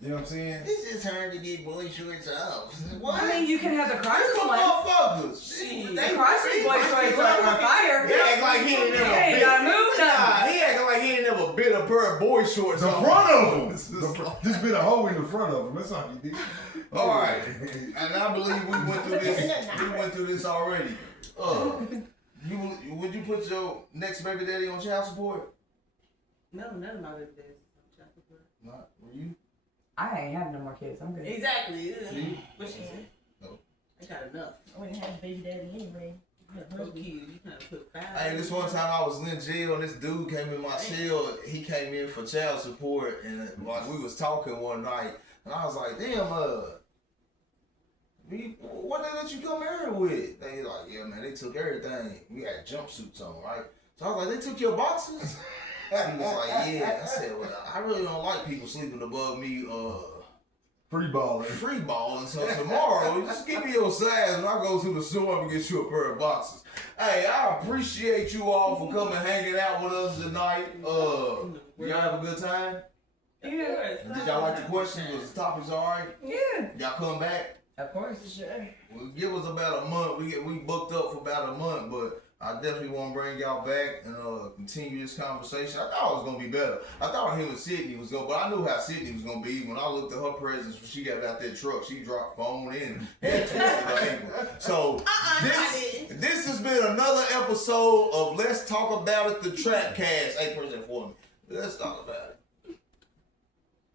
You know what I'm saying? It's just hard to get boy shorts off. What? I mean, you can have the crotchless Come ones. motherfuckers. Shit. The crotchless boy shorts are on fire. He act like he ain't never Hey, bit. gotta move now. Nah, he acting like he ain't never bit a pair of boy shorts The off. front of them. Just been a hole in the front of them. That's all you did. All right, and I believe we went through this. We went through this already. Would you put your next baby daddy on child support? No, none of my baby daddies is on child support. Not were you? I ain't have no more kids. I'm good. Exactly. See? What she said? No. I got enough. I wouldn't have a baby daddy anyway. I had a No husband. kids. You kind of put 5. Hey, this one time I was in jail and this dude came in my cell. He came in for child support and like we was talking one night and I was like, damn, what they let you come here with? They like, yeah, man, they took everything. We had jumpsuits on, right? So I was like, they took your boxes? He was like, yeah. I said, well, I really don't like people sleeping above me, Free balling. free balling. So tomorrow, just give me your size and I'll go to the store and get you a pair of boxes. Hey, I appreciate you all for coming hanging out with us tonight. Y'all have a good time? Yeah. Did y'all like the questions? Was the topics alright? Yeah. Y'all come back? Of course. Sure. Well, give us about a month. We booked up for about a month, but I definitely want to bring y'all back and continue this conversation. I thought it was gonna be better. I thought him and Sydney was gonna, but I knew how Sydney was gonna be. When I looked at her presence when she got out that truck, she dropped phone in and twisted her ankle. So this has been another episode of Let's Talk About It, the Trapcast. Hey, present for me. Let's talk about it.